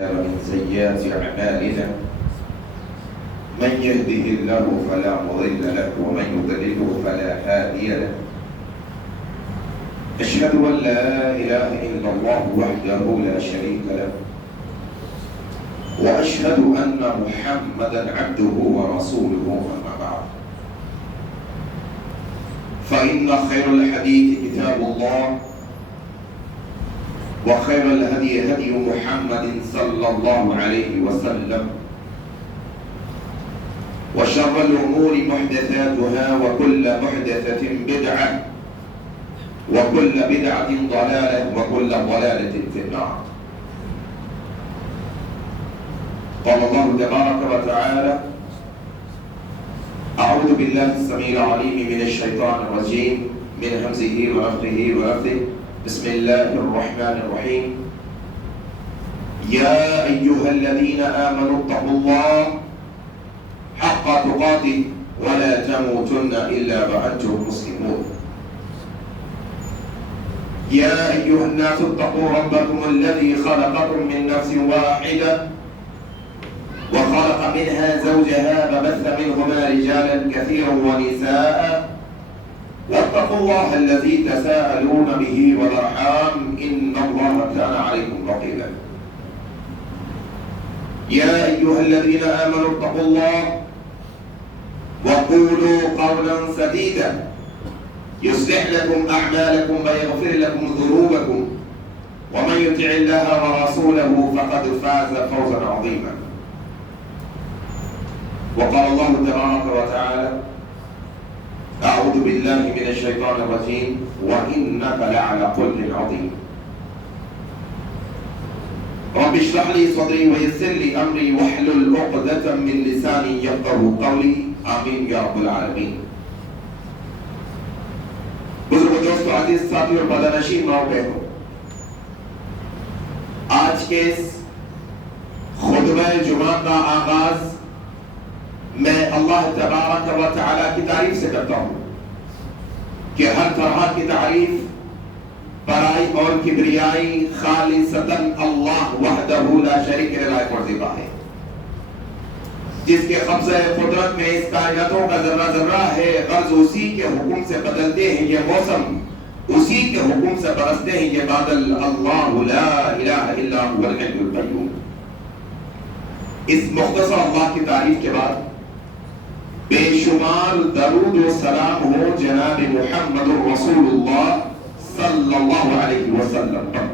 ومن سيئات أعمالنا من يهده الله فلا مضل له ومن يضلله فلا هادي له أشهد أن لا إله إلا الله وحده لا شريك له وأشهد أن محمدا عبده ورسوله أما بعد فإن خير الحديث كتاب الله وخير الهدي هدي محمد صلى الله عليه وسلم وشر الأمور محدثاتها وكل محدثة بدعة وكل بدعة ضلالة وكل ضلالة في النار. قال الله تبارك وتعالى: أعوذ بالله السميع العليم من الشيطان الرجيم من همزه ونفخه ونفثه. بسم الله الرحمن الرحيم. يا أيها الذين آمنوا اتقوا الله حق تقاته ولا تموتن إلا وأنتم مسلمون. يا أيها الناس اتقوا ربكم الذي خلقكم من نفس واحدة وخلق منها زوجها وبث منهما رجالا كثيرا ونساء واتقوا الله الذي تساءلون به والأرحام إن الله كان عليكم رقيبا. يا أيها الذين آمنوا اتقوا الله وقولوا قولا سديدا يصلح لكم أعمالكم ويغفر لكم ذنوبكم ومن يطع الله ورسوله فقد فاز فوزا عظيما. وقال الله تبارك وتعالى: أعوذ بالله من الشيطان الرجيم وإنك لعلى خلق عظيم. رب اشرح لي صدري ويسر لي أمري واحلل عقدة من لساني يفقهوا قولي آمين یا رب العالمین. بزرگ دوستو، عزیز ساتھی اور بدنشین موقع ہو، آج کے اس خطبہ جمعہ کا آغاز میں اللہ تبارک و تعالی کی تعریف سے کرتا ہوں کہ ہر طرح کی تعریف، بڑائی اور کبریائی خالصتاً اللہ وحدہ لا شریک له پر زیبا ہے، جس کے قبضہ قدرت میں اس کائناتوں کا ذرہ ذرہ ہے. غرض اسی کے حکم سے بدلتے ہیں یہ موسم، اسی کے حکم سے برستے ہیں یہ بادل. اللہ لا الہ الا هو الحی القیوم. اس مختصر اللہ کی تعریف کے بعد بے شمار درود و سلام ہو جناب محمد رسول اللہ صلی اللہ علیہ وسلم پر.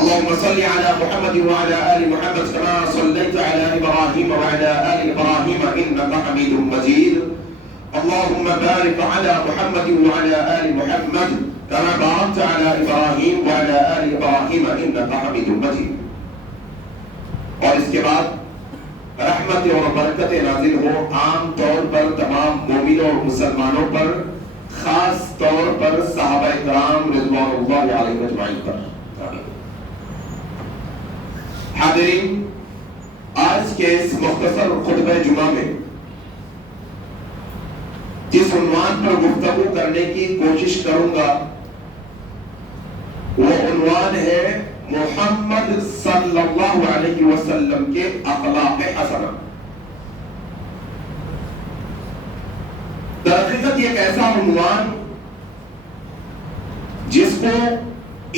اللهم صل على محمد وعلى آل محمد كما صليت على إبراهيم وعلى آل إبراهيم إنك حميد مجيد. اللهم بارك على محمد وعلى آل محمد كما باركت على إبراهيم وعلى آل إبراهيم إنك حميد مجيد. اور اس کے بعد رحمت اور برکت نازل ہو عام طور پر تمام مومنوں اور مسلمانوں پر، خاص طور پر صحابہ کرام رضوان اللہ علیہم اجمعین پر. حاضرین، آج کے اس مختصر خطبہ جمعہ میں جس عنوان پر گفتگو کرنے کی کوشش کروں گا وہ عنوان ہے محمد صلی اللہ علیہ وسلم کے اخلاق حسنہ. در حقیقت یہ ایک ایسا عنوان جس کو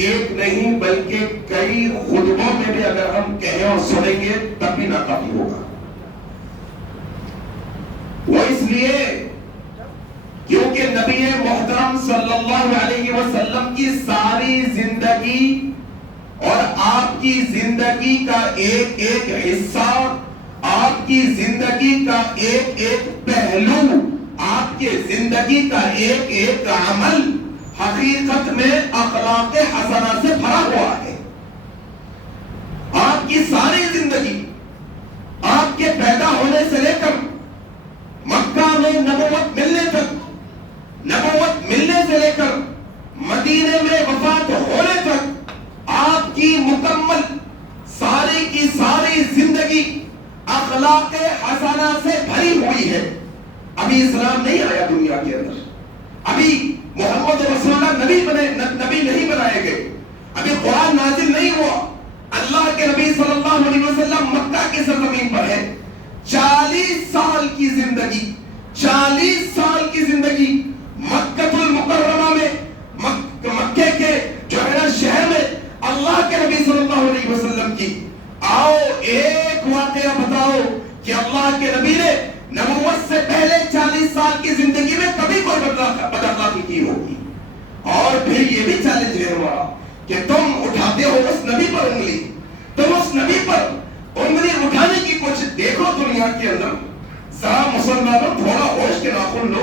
ایک نہیں بلکہ کئی خطبوں میں بھی اگر ہم کہیں اور سنیں گے تب بھی ناکافی ہوگا. وہ اس لیے کیونکہ نبی محترم صلی اللہ علیہ وسلم کی ساری زندگی اور آپ کی زندگی کا ایک ایک حصہ، آپ کی زندگی کا ایک ایک پہلو، آپ کی زندگی کا ایک ایک عمل حقیقت میں اخلاق حسنہ سے بھرا ہوا ہے. آپ کی ساری زندگی، آپ کے پیدا ہونے سے لے کر مکہ میں نبوت ملنے تک، نبوت ملنے سے لے کر مدینے میں وفات ہونے تک آپ کی مکمل ساری کی ساری زندگی اخلاق حسنہ سے بھری ہوئی ہے. ابھی اسلام نہیں آیا دنیا کے اندر، ابھی محمد رسول اللہ نبی نہیں بنائے گئے، ابھی قرآن نازل نہیں ہوا، اللہ کے نبی صلی اللہ زندگی، 40 سال کی زندگی مکہ المکرمہ میں، مکے کے جو ہے نا شہر میں اللہ کے نبی صلی اللہ علیہ وسلم کی. آؤ ایک واقعہ بتاؤ کہ اللہ کے نبی نے نبوت سے پہلے 40 سال کی زندگی میں کبھی کوئی بداخلاقی کی ہوگی. اور پھر یہ بھی چیلنج ہے ہمارا کہ تم اٹھاتے ہو اس نبی پر انگلی، تم اس نبی پر انگلی اٹھانے کی کوشش. دیکھو دنیا کے اندر ذرا مسلمانوں تھوڑا ہوش کے ناخن لو،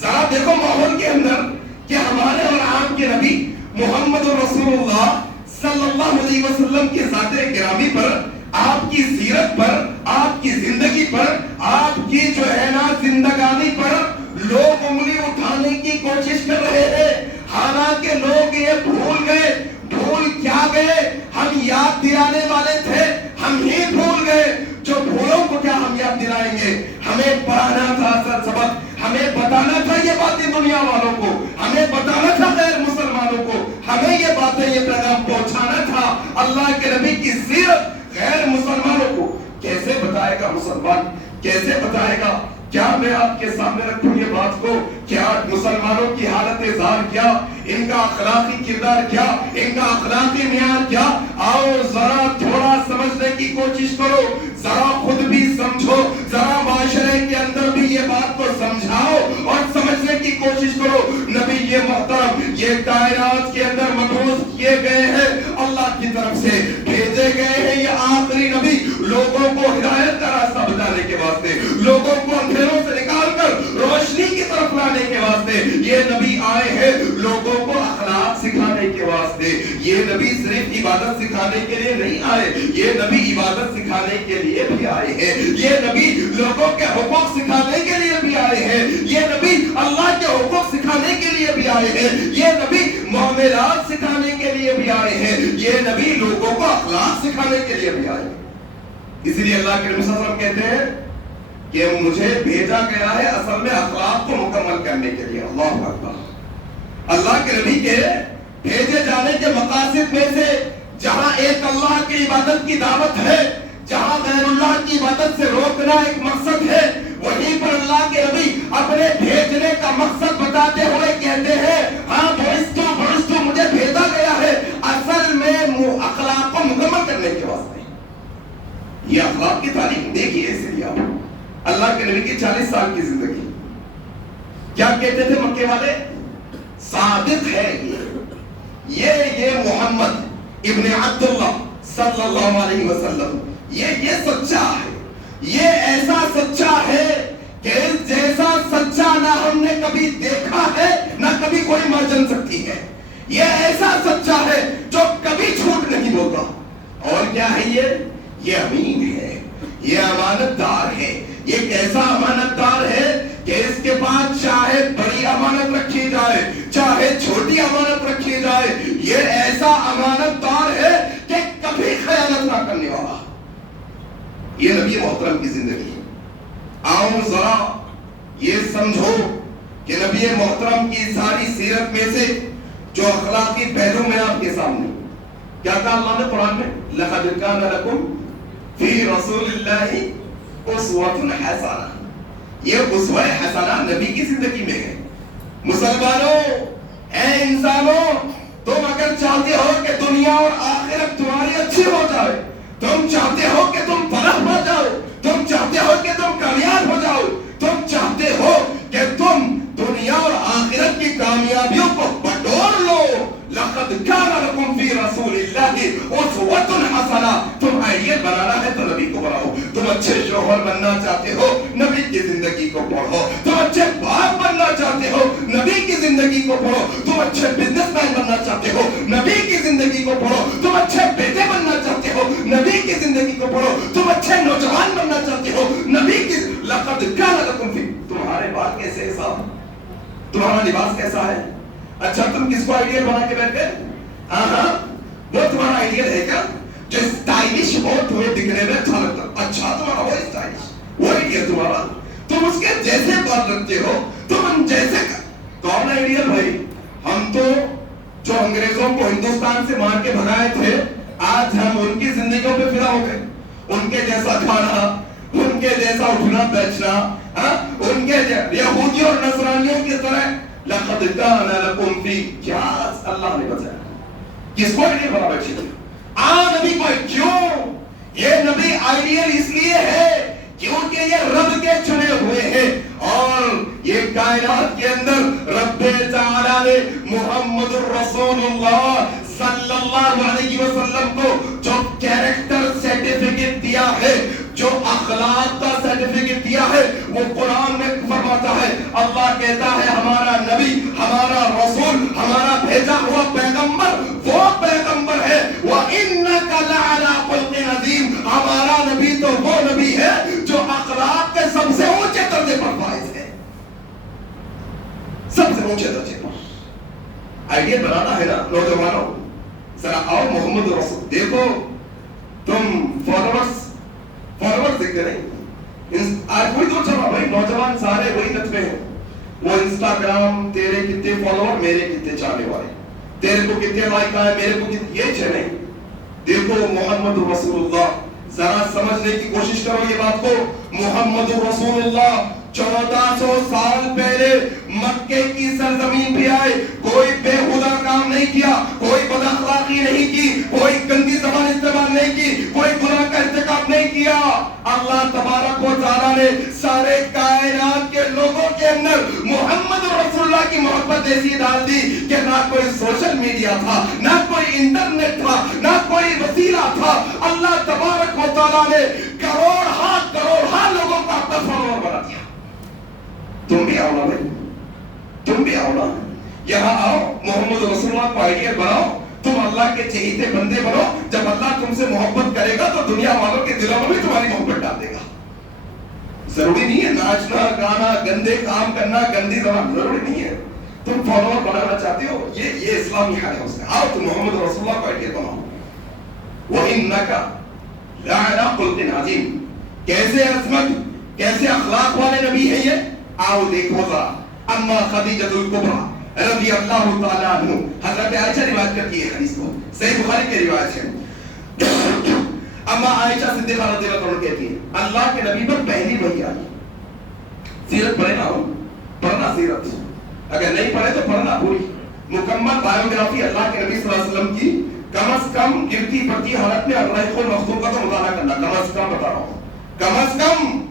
ذرا دیکھو ماحول کے اندر کہ ہمارے اور آپ کے نبی محمد رسول اللہ صلی اللہ علیہ وسلم کی ذات گرامی پر، آپ کی سیرت پر، آپ کی زندگی پر، آپ کی جو ہے نا زندگانی پر لوگ انگلی اٹھانے کی کوشش کر رہے ہیں. حالانکہ لوگ یہ بھول گئے. بھول کیا گئے؟ ہم یاد دلانے والے تھے، ہم ہی بھول گئے. جو بھولوں کو کیا ہم یاد دلائیں گے؟ ہمیں پڑھانا تھا اصل سبق، ہمیں بتانا تھا یہ باتیں دنیا والوں کو، ہمیں بتانا تھا غیر مسلمانوں کو، ہمیں یہ باتیں یہ پیغام پہنچانا تھا. اللہ کے نبی کی سیرت غیر مسلمانوں کو کیسے بتائے گا مسلمان؟ کیسے بتائے گا؟ کیا میں آپ کے سامنے رکھوں یہ بات کو؟ کیا مسلمانوں کی حالت ظاہر کیا، ان کا اخلاقی کردار کیا، ان کا اخلاقی معیار کیا؟ آؤ ذرا تھوڑا سمجھنے کی کوشش کرو، ذرا خود بھی سمجھو، ذرا معاشرے کے اندر بھی یہ بات کو سمجھاؤ اور سمجھنے کی کوشش کرو. نبی یہ محترم یہ کائنات کے اندر مبعوث کیے گئے ہیں، اللہ کی طرف سے بھیجے گئے ہیں. یہ آخری نبی لوگوں کو ہدایت کا راستہ بتانے کے واسطے، لوگوں کو اندھیروں سے نکال کر روشنی کی طرف لانے کے واسطے یہ نبی آئے ہیں. لوگوں کو اخلاق سکھانے کے واسطے یہ نبی صرف عبادت سکھانے کے لیے نہیں آئے، یہ نبی عبادت سکھانے کے لیے بھی آئے ہیں. یہ نبی لوگوں کے حقوق سکھانے کے لیے بھی آئے ہیں. یہ نبی اللہ کے حقوق سکھانے کے لیے بھی آئے ہیں. یہ نبی معاملات سکھانے کے لیے بھی آئے ہیں. یہ نبی لوگوں کو اخلاق سکھانے کے لیے بھی آئے ہیں. اسی لیے اللہ کے نبی صلی اللہ علیہ وسلم کہتے ہیں کہ مجھے بھیجا گیا ہے اصل میں اخلاق کو مکمل کرنے کے لیے. اللہ اکبر. اللہ کے نبی کے بھیجے جانے کے مقاصد میں سے جہاں ایک اللہ کی عبادت کی دعوت ہے، جہاں غیر اللہ کی عبادت سے روکنا ایک مقصد ہے، وہیں پر اللہ کے نبی اپنے بھیجنے کا مقصد بتاتے ہوئے کہتے ہیں ہاں بھرستو مجھے بھیجا گیا ہے اصل میں اخلاق کو مکمل کرنے کے واسطے. یہ اخلاق کی تعلیم دیکھیے. اسی لیے اللہ کے نبی کی 40 سال کی زندگی کیا کہتے تھے مکے والے؟ صادق ہے یہ محمد ابن عبداللہ صلی اللہ علیہ وسلم، یہ سچا ہے، یہ ایسا سچا ہے کہ جیسا سچا نہ ہم نے کبھی دیکھا ہے نہ کبھی کوئی ماں جن سکتی ہے. یہ ایسا سچا ہے جو کبھی جھوٹ نہیں بولتا. اور کیا ہے یہ امین ہے، یہ امانت دار ہے. یہ کیسا امانت دار ہے کہ اس کے پاس چاہے بڑی امانت رکھی جائے چاہے چھوٹی امانت رکھی جائے، یہ ایسا امانت دار ہے کہ کبھی خیانت نہ کرنے والا. یہ نبی محترم کی زندگی. آؤ ذرا یہ سمجھو کہ نبی محترم کی ساری سیرت میں سے جو اخلاقی پہلو میں آپ کے سامنے کیا کہا اللہ نے قرآن میں؟ لَقَدْ كَانَ لَكُمْ فِي رَسُولِ اللَّهِ اسوۃ حسنہ. یہ اسوہ حسنہ نبی کی زندگی میں ہے. مسلمانوں، اے انسانوں، تم اگر چاہتے ہو کہ دنیا اور آخرت تمہاری اچھی ہو جائے، تم چاہتے ہو کہ تم فلاح ہو جاؤ، تم چاہتے ہو کہ تم کامیاب ہو جاؤ، تم چاہتے ہو کہ تم دنیا اور آخرت کی کامیابیوں کو بٹور لو، لقد كان لكم في رسول الله اسوۃ حسنہ. تم آئیڈیل بنانا ہے تو نبی کو بناؤ. تم اچھے شوہر بننا چاہتے ہو، نبی کی زندگی کو پڑھو. تم اچھے باپ بننا چاہتے ہو، نبی کی زندگی کو پڑھو. تم اچھے بزنس مین بننا چاہتے ہو، نبی کی زندگی کو پڑھو. تم اچھے بیٹے بننا چاہتے ہو، نبی کی زندگی کو پڑھو. تم اچھے نوجوان بننا چاہتے ہو، نبی کی لقد كان لكم في. تمہارے بال کیسے ہیں صاحب؟ تمہارا لباس کیسا ہے؟ اچھا تم کس کو آئیڈیل بنا کے بیٹھ گئے؟ وہ تمہارا آئیڈیل ہے کیا جو اسٹائلش ہو، تمہیں دکھنے میں اچھا لگتا؟ اچھا تمہارا وہ اسٹائلش، وہ آئیڈیل تمہارا. تم اس کے جیسے بال رکھتے ہو، تم ان جیسے. کون آئیڈیل بھائی؟ ہم تو جو انگریزوں کو ہندوستان سے مار کے بھگائے تھے، آج ہم ان کی زندگیوں پہ فدا ہو گئے. ان کے جیسا کھانا، ان ان کے جیسا اٹھنا بیٹھنا، ان کے یہودیوں اور نصرانیوں کی طرح لقد کان لکم فی، کیا اللہ نے بتایا کس کو نہیں بنا بیٹھے تھے نبی کو. کیوں؟ یہ نبی آئیڈیل اس لیے ہے کیونکہ یہ رب کے چنے ہوئے ہیں، اور یہ کائنات کے اندر رب تعالیٰ نے محمد الرسول اللہ صلی اللہ علیہ وسلم کو جو کیریکٹر سرٹیفکیٹ دیا ہے، جو اخلاق کا سرٹیفکیٹ دیا ہے، وہ قرآن میں فرماتا ہے. اللہ کہتا ہے ہمارا نبی، ہمارا رسول، ہمارا بھیجا ہوا پیغمبر وہ پیغمبر ہے. وَإِنَّكَ لَعَلَىٰ خُلُقٍ عَظِيمٍ، ہمارا نبی تو وہ نبی ہے جو اخلاق کے سب سے اونچے درجے پر فائز ہے، سب سے اونچے درجے پر. آئیڈیا بنانا ہے نا نوجوانوں، ذرا آؤ محمد رسول دیکھو. تم فالوورز دیکھتے نہیں، آج وہی تو چلا بھائی، نوجوان سارے وہی نتبے ہیں. وہ انسٹاگرام، تیرے کتنے فالوور، میرے کتنے چاہنے والے، تیرے کو کتنے لائک آئے، میرے کو کتنے، یہ چھ نہیں. دیکھو محمد رسول اللہ، ذرا سمجھنے کی کوشش کرو یہ بات کو. محمد رسول اللہ 1400 سال پہلے مکے کی سرزمین پہ آئے، کوئی بےہودہ کام نہیں کیا، کوئی بد اخلاقی نہیں کی، کوئی گندی زبان استعمال نہیں کی، کوئی گناہ کا ارتکاب نہیں کیا. اللہ تبارک و تعالیٰ نے سارے کائنات کے لوگوں کے اندر محمد رسول اللہ کی محبت ایسی ڈال دی کہ نہ کوئی سوشل میڈیا تھا، نہ کوئی انٹرنیٹ تھا، نہ کوئی وسیلہ تھا. اللہ تبارک و تعالیٰ نے کروڑ لوگوں کا اپنا فالوور بنا دیا. تم بھی آؤ نا بھائی، تم بھی آؤ نا، یہاں آؤ، محمد رسول اللہ کو آئیڈیل بناؤ، تم اللہ کے چہیتے بندے بنو. جب اللہ تم سے محبت کرے گا تو دنیا والوں کے دلوں میں بھی تمہاری محبت ڈال دے گا. ضروری نہیں ہے ناچنا گانا، گندے کام کرنا، گندی زبان، ضروری نہیں ہے. تم فالوور بنانا چاہتے ہو، یہ اسلامی حال ہے اس کا. آؤ تم محمد رسول اللہ کو آئیڈیل بناؤ. وَإِنَّكَ لَعَلَىٰ خُلُقٍ عَظِيمٍ، کیسے عظمت، کیسے اخلاق والے نبی ہیں یہ. آؤ دیکھو ذرا. اما خدیجۃ الکبریٰ رضی اللہ تعالیٰ عنہ، حضرت عائشہ روایت کرتی ہے حدیث کو، صحیح بخاری کی روایت ہے. اما عائشہ صدیقہ رضی اللہ عنہ کہتی ہے اللہ کے نبی پر پہلی وحی آئی. سیرت پڑھے نہ ہو، پڑھنا سیرت، اگر نہیں پڑھے تو پڑھنا پوری مکمل بایوگرافی اللہ کے نبی صلی اللہ علیہ وسلم کی. کم از کم گرتی پڑتی حالت میں الرحیق المختوم کا تو مطالعہ کرنا، کم از کم بتا رہا ہوں، کم از کم.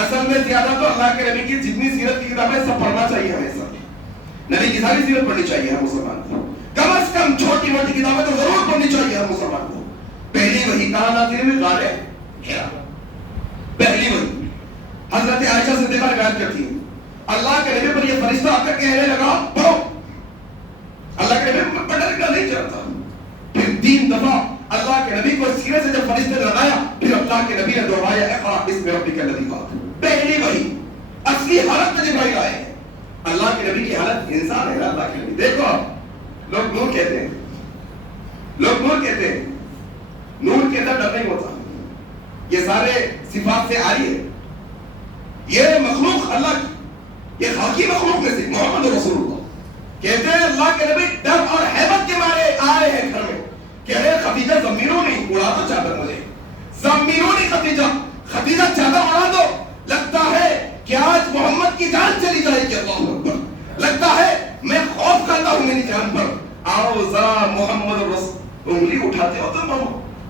اصل میں زیادہ تو اللہ کے نبی کی جتنی سیرت کی کتابیں سب پڑھنا چاہیے ہمیں. سب نبی کی ساری سیرت پڑھنی چاہیے ہر مسلمان کو. کم از کم چھوٹی موٹی کتابیں تو ضرور پڑھنی چاہیے ہر مسلمان کو. پہلی وحی کہاں نازل ہوئی؟ غار حرا. پہلی وحی حضرت عائشہ صدیقہ روایت کرتی ہے اللہ کے نبی پر یہ فرشتہ آ کر کہنے لگا پڑھو. اللہ کے نبی پر پڑھنا نہیں چاہتا. پھر 3 دفعہ اللہ کے نبی کو سینے سے جب فرشتے نے لگایا، پھر اللہ کے نبی نے دہرایا اقرأ باسم ربک الذی خلق. پہلی وحی اصلی حالت میں جبرائیل آئے. اللہ کے نبی کی حالت انسان ہے. اللہ کے نبی دیکھو، آپ لوگ نور کہتے ہیں، لوگ نور کہتے ہیں، نور کے اندر ڈر نہیں ہوتا. یہ سارے صفات سے آئی ہے. یہ مخلوق اللہ کی، یہ خاکی مخلوق میں سے محمد رسول اللہ کہتے ہیں اللہ کے نبی ڈر اور ہیبت کے مارے آئے ہیں گھر میں. کہہ رہے خدیجہ زمینونی، اڑا دو چادر مجھے، زمینونی خدیجہ چادر اڑا دو. لگتا ہے کہ آج محمد کی جان چلی جائے گی. اللہ اکبر. لگتا ہے میں خوف کھاتا ہوں میری جان پر. آؤ ذرا محمد رسول، انگلی اٹھاتے ہو تم.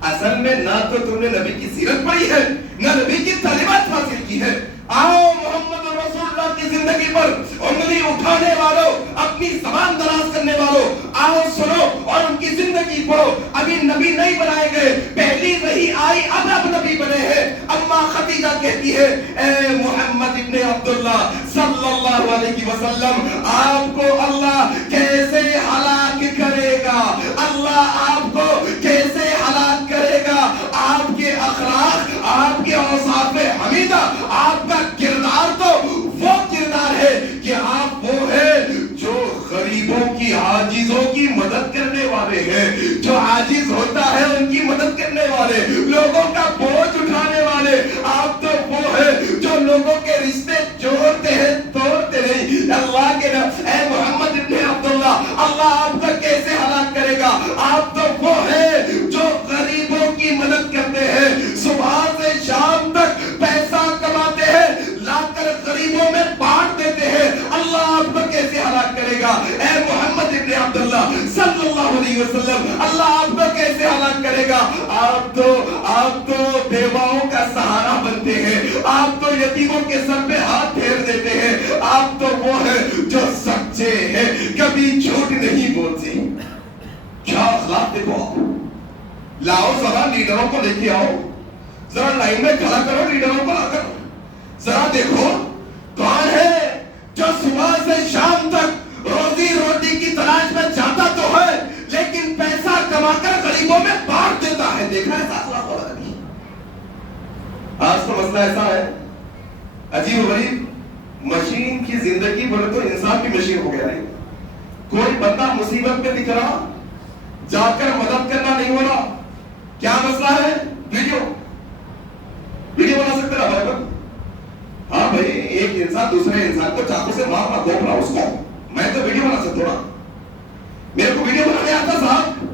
اصل میں نہ تو تم نے نبی کی سیرت پڑھی ہے، نہ نبی کی تعلیمات حاصل کی ہے. آؤ محمد رسول اللہ کی زندگی پر انگلی اٹھانے والوں، اپنی زبان دراز کرنے والوں، آؤ سنو اور ان کی زندگی پڑھو. ابھی نبی نہیں بنائے گئے، پہلی وحی آئی اب نبی بنے ہیں. اما خدیجہ کہتی ہے اے محمد ابن عبداللہ صلی اللہ علیہ وسلم، آپ کو اللہ کیسے ہلاک کرے گا، اللہ آپ کو کیسے ہلاک کرے گا. آپ کے اخلاق، آپ کے اوصاف حمیدہ، آپ کا کردار تو وہ کردار ہے کہ آپ وہ ہیں جو غریبوں کی، عاجزوں کی مدد کرنے والے ہیں. جو عاجز ہوتا ہے ان کی مدد کرنے والے، لوگوں کا بوجھ اٹھانے والے. آپ تو وہ ہیں جو لوگوں کے رشتے جوڑتے ہیں، توڑتے نہیں. اللہ کے نبی اے محمد ابن عبداللہ، اللہ آپ کا کیسے ہلاک کرے گا. آپ تو وہ ہیں جو غریبوں کی مدد کرتے ہیں. صبح سے شام تک پیسہ آپ تو یتیموں کے سر پہ ہاتھ پھیر دیتے ہیں. آپ تو وہ ہیں جو سچے ہیں, کبھی جھوٹ نہیں بولتے. کیا اخلاق دیکھو آپ. لاؤ ذرا لیڈروں کو لے کے آؤ, ذرا لائن میں کھڑا کرو لیڈروں کو لا کر. ذرا دیکھو کون ہے جو صبح سے شام تک روزی روٹی کی تلاش میں جاتا تو ہے لیکن پیسہ کما کر غریبوں میں بانٹ دیتا ہے. دیکھا ہے اخلاق والا نہیں. آج تو مسئلہ ایسا ہے عجیب و غریب, مشین کی زندگی بولے تو انسان کی مشین ہو گیا ہے. کوئی بندہ مصیبت میں دکھ رہا, جا کر مدد کرنا نہیں ہو رہا. کیا مسئلہ ہے؟ ویڈیو بنا سکتے نا بھائی. ہاں بھائی, ایک انسان دوسرے انسان کو چاقو سے مارنا, گھونپنا اس کو, میں تو ویڈیو بنا سکتا ہوں. میرے کو ویڈیو بنانے آتا صاحب.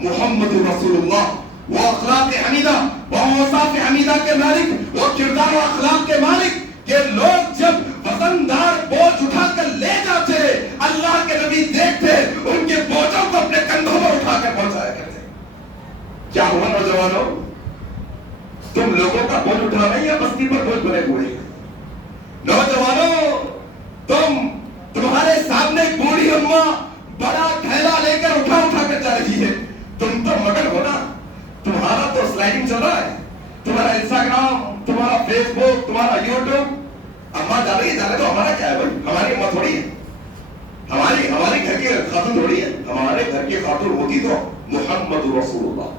محمد رسول اللہ وہ اخلاق حمیدہ, وہ اوصاف حمیدہ کے مالک, وہ کردار و اخلاق کے مالک کہ لوگ جب وزندار بوجھ اٹھا کر لے جاتے اللہ کے نبی دیکھتے ان کے بوجھوں کو اپنے کندھوں پر اٹھا کر پہنچایا کرتے. کیا ہوا نوجوانوں, تم لوگوں کا بوجھ اٹھا رہے یا بستی پر بوجھ بنے ہوئے ہیں؟ نوجوانوں, تمہارے سامنے ایک بوڑھی اماں بڑا تھیلا لے کر اٹھا کر جا رہی ہے. تم تو مگن ہو نا, تمہارا تو سلائڈنگ چل رہا ہے, تمہارا انسٹاگرام, تمہارا فیس بک, تمہارا یوٹیوب. اماں جا رہی ہے, جانے تو ہمارا کیا ہے بھائی, ہماری اماں تھوڑی ہے, ہماری گھر کی خاتون تھوڑی ہے. ہمارے گھر کی خاتون ہوتی تو محمد رسول اللہ,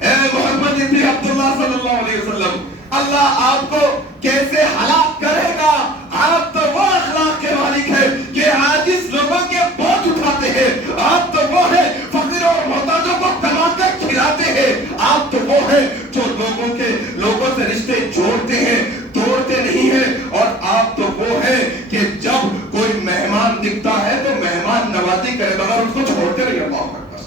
اے محمد ابن عبداللہ صلی اللہ علیہ وسلم. اللہ آپ کو کیسے ہلاک کرے گا. آپ تو وہ اخلاق کے مالک ہیں کہ عاجز لوگوں کے بوجھ اٹھاتے ہیں. آپ تو وہ ہیں فقیر اور محتاجوں کو کما کر کھلاتے ہیں. آپ تو وہ ہیں جو لوگوں سے رشتے جوڑتے ہیں, توڑتے نہیں ہیں. اور آپ تو وہ ہیں کہ جب کوئی مہمان دکھتا ہے تو مہمان نوازی کرے بغیر اس کو چھوڑتے نہیں. اللہ اکبر,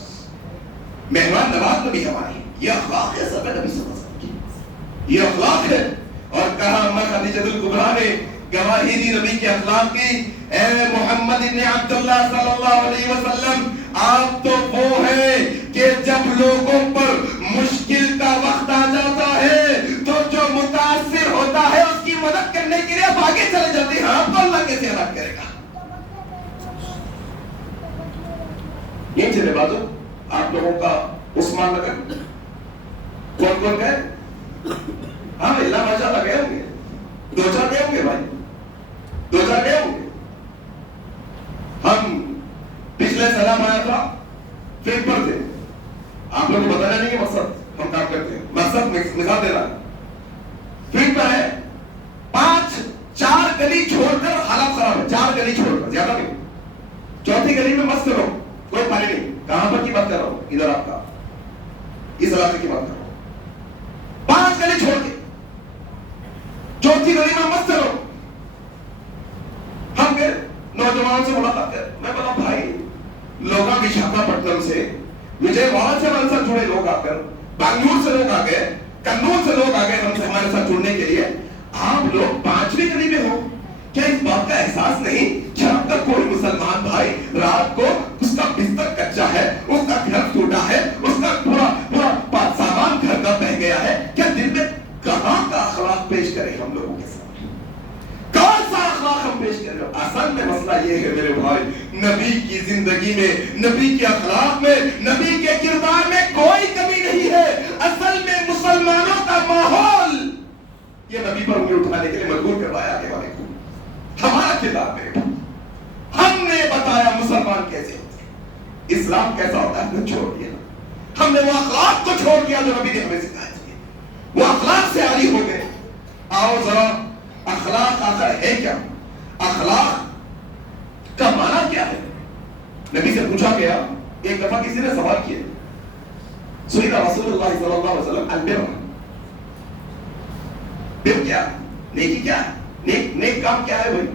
مہمان نواز نبی ہماری, یہ اخلاق ہے. سب نبی صلی اللہ علیہ وسلم کی یہ اخلاق ہے. اور کہا اما خدیجہ الکبریٰ نے گواہی دی نبی کے اخلاق کی, اے محمد ابن عبداللہ صلی اللہ علیہ وسلم, آپ تو وہ ہیں کہ جب لوگوں پر مشکل کا وقت آ جاتا ہے تو جو متاثر ہوتا ہے اس کی مدد کرنے کے لیے آپ آگے چلے جاتے ہیں. آپ کو اللہ کیسے ہلاک کرے گا. یہ چلے بازو آپ لوگوں کا عثمان نگر کون گئے؟ ہاں اللہ ماشاء اللہ گئے ہوں گے, 2-4 گئے ہوں گے بھائی, 2-4 گئے ہوں گے. ہم پچھلے سلام آیا تھا فیلڈ پر تھے. آپ لوگوں کو بتانا نہیں ہے مقصد ہم کام کرتے ہیں, مقصد مثال دے رہا ہے. فیلڈ پر ہے 5-4 گلی چھوڑ کر حالات خراب ہے, 4 گلی چھوڑ کر, زیادہ نہیں. 4تھی گلی میں مست کرو, کوئی پانی نہیں. کہاں پر کی بات کر رہا ہوں, ادھر آپ کا اس علاقے کی بات کر رہا ہوں. 5 گلی چھوڑ کے 4تھی گلی میں مست کرو. ہم گئے نوجوانوں سے ملاقات کر, میں بولا بھائی لوگ وشاکھاپٹنم سے, وجے واڑہ سے ہمارے ساتھ جڑے لوگ آ کر, بنگلور سے لوگ آ گئے, کنور سے لوگ آ گئے ہم سے ہمارے ساتھ جڑنے کے لیے. آپ لوگ 5ویں گلی میں ہو, کیا اس بات کا احساس نہیں کہ اب تک کوئی مسلمان بھائی رات کو اس کا بستر کچا ہے, اس کا گھر ٹوٹا ہے, اس کا پورا سامان گھر کا بہ گیا ہے, کیا دل میں کہاں کا اخلاق پیش کرے ہم لوگوں کے ساتھ, کون سا اخلاق ہم پیش کر رہے ہو. اصل میں مسئلہ یہ ہے میرے بھائی, نبی کی زندگی میں, نبی کے اخلاق میں, نبی کے کردار میں کوئی کمی نہیں ہے. اصل میں مسلمانوں کا ماحول یہ نبی پر انگلی اٹھانے کے لیے مجبور کروایا آگے والے کو. ہمارا کردار میرے بھائی, ہم نے بتایا مسلمان کیسے ہوتے ہیں, اسلام کیسا ہوتا ہے, ہم نے چھوڑ دیا. ہم نے وہ اخلاق کو چھوڑ دیا جو نبی نے ہمیں سکھائے تھے, وہ اخلاق سے عاری ہو گئے. آؤ ذرا اخلاق آخر ہے کیا, اخلاق کا معنی کیا ہے. نبی سے پوچھا گیا, ایک دفعہ کسی نے سوال کیا, سئل رسول اللہ صلی اللہ علیہ وسلم البر, بر کیا, نیکی کیا ہے, نیک کام کیا ہے بھائی.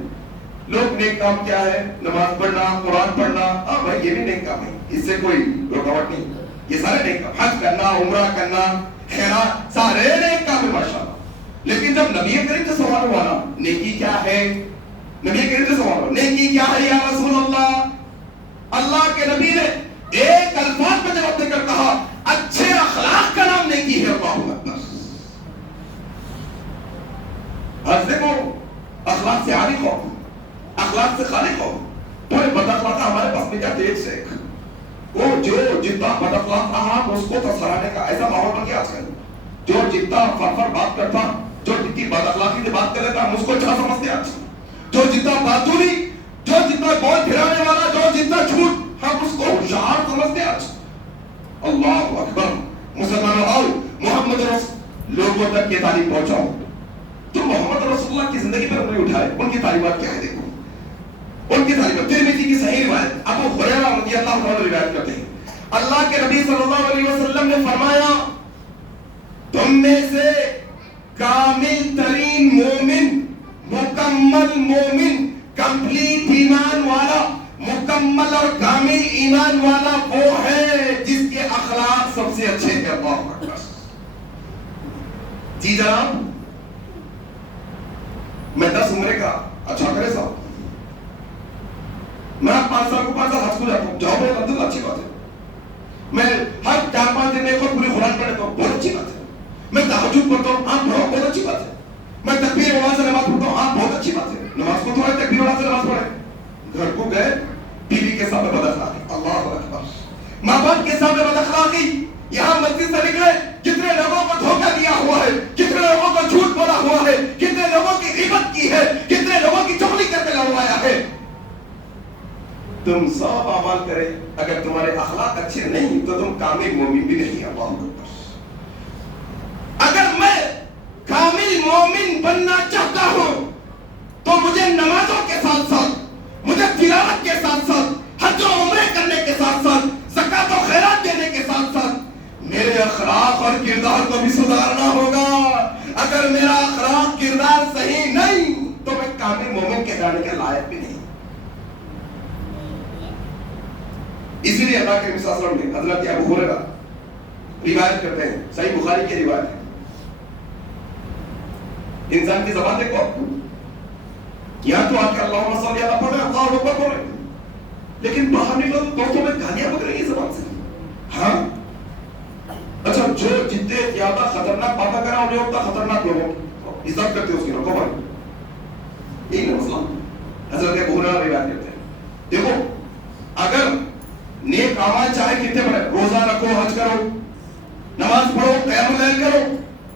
لوگ نیک کام کیا ہے, نماز پڑھنا, قرآن پڑھنا, ہاں بھائی یہ بھی نیک کام ہے, اس سے کوئی رکاوٹ نہیں. یہ سارے نیک کام, حج کرنا, عمرہ کرنا, خیرات, سارے نیک کام ہے ماشاءاللہ. لیکن جب نبی کریم سے سوال ہوا نا نیکی کیا ہے, نبی کریم سے سوال ہوا نیکی کیا ہے یا رسول اللہ, اللہ کے نبی نے ایک الفاظ میں جواب دے کر کہا اچھے اخلاق کا نام نیکی ہے. اللہ اکبر. ایک سے ایک. وہ جو جتنا بد اخلاق رہا اس کو تو سراہنے کا ایسا ماحول بن گیا آج کل. جو جتنا فرفر بات کرتا, جو جتنی بد اخلاقی سے بات کر لیتا, ہم اس کو اچھا سمجھتے آج. جو جتنا باتولی, جو جتنا بول پھرانے والا, جو جتنا جھوٹ, ہم اس کو ہوشیار سمجھتے آج. اللہ اکبر. مسلمانوں آؤ محمد رسول لوگوں تک یہ تعلیم پہنچاؤ. تو محمد رسول اللہ کی زندگی پر انگلی اٹھائے, ان کی تعلیمات کیا ہے دیکھو. ان کی تعلیمات ترمذی کی صحیح روایت, ابو ہریرہ رضی اللہ عنہ روایت کرتے ہیں, اللہ کے نبی صلی اللہ علیہ وسلم نے فرمایا تم میں سے کامل ترین مومن, مکمل مومن, کمپلیٹ ایمان والا, مکمل اور کامل ایمان والا وہ ہے جس کے اخلاق سب سے اچھے ہیں. اللہ اکبر. جی جناب, میں 10 عمرے کا اچھا کرے صاحب, میں 5 سال کو 5 سال حج کو جاتا ہوں, جاؤ بھائی الحمدللہ اچھی بات ہے. میں ہر 4-5 دن میں پوری قرآن پڑھ لیتا ہوں, بہت اچھی بات ہے. میں تہجد پڑھتا ہوں, آپ پڑھو, بہت اچھی بات ہے. میں تکبیر اولا سے نماز پڑھتا ہوں, آپ بہت اچھی بات ہے. نماز کو تھوڑا تکبیر اولا سے نماز پڑھے. گھر کو گئے, بیوی کے سامنے بد اخلاقی, اللہ اکبر. ماں باپ کے سامنے بد اخلاقی. یہاں مسجد سے نکلے, کتنے لوگوں کو دھوکہ دیا ہوا ہے, کتنے لوگوں کو جھوٹ بولا ہوا ہے, کتنے لوگوں کی غیبت کی ہے, کتنے لوگوں کی چغلی کر کے لڑوایا ہے. تم سب اعمال کرے, اگر تمہارے اخلاق اچھے نہیں تو تم کامل مومن بھی نہیں. اللہ اکبر. اگر میں کامل مومن بننا چاہتا ہوں تو مجھے نمازوں کے ساتھ ساتھ, مجھے تلاوت کے ساتھ ساتھ, حج و عمرے کرنے کے ساتھ ساتھ, زکات و خیرات دینے کے ساتھ ساتھ میرے اخلاق اور کردار کو بھی سدھارنا ہوگا. اگر میرا اخلاق کردار صحیح نہیں تو میں کامل مومن کہلانے کے لائق بھی نہیں. اسی لیے اللہ کے نبی صلی اللہ علیہ وسلم نے حضرت ابو ہریرہ روایت کرتے ہیں, صحیح بخاری کی روایت ہے. انسان کی زبان دیکھو, یہاں تو آ کے اللہم صلی اللہ پڑھ رہے ہیں, اللہ اکبر پڑھ رہے ہیں, لیکن باہر نکلو دوستوں میں گالیاں بک رہی ہیں زبان سے. ہاں اچھا, جو جتنے زیادہ خطرناک باتیں کرا انہیں اتنا خطرناک لوگوں کی عزت کرتے ہیں اس کی رکھو بھائی. یہی نا مسئلہ. حضرت ابو ہریرہ روایت کرتے ہیں, دیکھو اگر نیک اعمال چاہے کتنے بڑے, روزہ رکھو, حج کرو, نماز پڑھو, قیام اللیل کرو,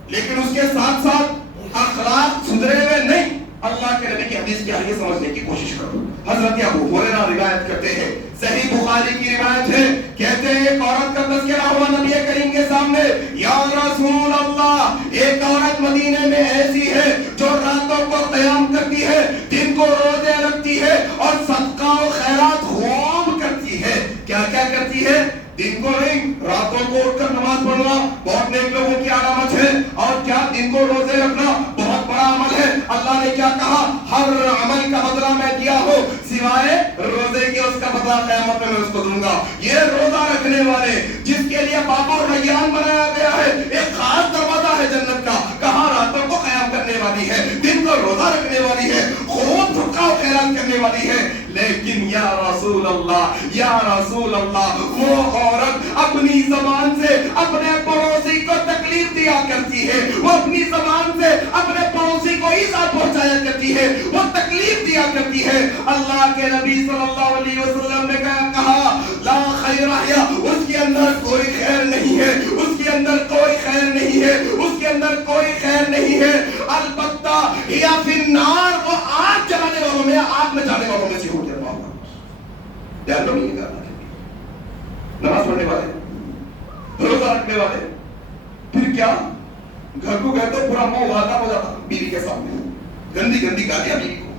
لیکن اس کے ساتھ ساتھ اخلاق سدھرے ہوئے نہیں, اللہ کے نبی کی حدیث کی آگے سمجھنے کی کوشش کرو. حضرت ابو ہریرہ روایت کرتے ہیں, صحیح بخاری کی روایت ہے, کہتے ہیں ایک عورت کا تذکرہ ہوا نبی کریم کے سامنے, یا رسول اللہ, ایک عورت مدینے میں ایسی ہے جو راتوں کو قیام کرتی ہے, دن کو روزے رکھتی ہے اور صدقہ و خیرات خوب کرتی ہے. کیا کیا کرتی ہے؟ دن کو نہیں, راتوں کو اٹھ کر نماز پڑھنا بہت نیک لوگوں کی علامت ہے, اور کیا دن کو روزے رکھنا بہت بڑا عمل ہے. اللہ نے کیا کہا, ہر عمل کا بدلہ میں دیا ہوں سوائے روزے کے, اس کا بدلہ قیامت میں اس کو دوں گا. یہ روزہ رکھنے والے جس کے لیے باب الریان بنایا گیا ہے, ایک خاص دروازہ ہے جنت کا, کہاں راتوں کو قیام کرنے والی ہے, دن کو روزہ رکھنے والی ہے, خوب صدقہ و خیرات کرنے والی ہے. لیکن یا رسول اللہ, یا رسول اللہ, وہ عورت اپنی زبان سے اپنے پڑوسی کو تکلیف دیا کرتی ہے, وہ اپنی زبان سے اپنے پڑوسی کو ایذا پہنچایا کرتی ہے, وہ تکلیف دیا کرتی ہے. اللہ کے نبی صلی اللہ علیہ وسلم نے کہا لا خیر ہے, اس کے اندر کوئی خیر نہیں ہے, اس کے اندر کوئی خیر نہیں ہے, اس کے اندر کوئی خیر نہیں ہے. البتہ یا فی النار, وہ آگ جلانے والوں میں, آگ میں جانے والوں میں سے ہو جائے. دھیان دو, نہیں کرنا. نماز پڑھنے والے, روزہ رکھنے والے, پھر کیا گھر کو گئے تو پورا منہ اگاتا ہو جاتا بیوی کے سامنے, گندی گندی گالیاں بیوی کو.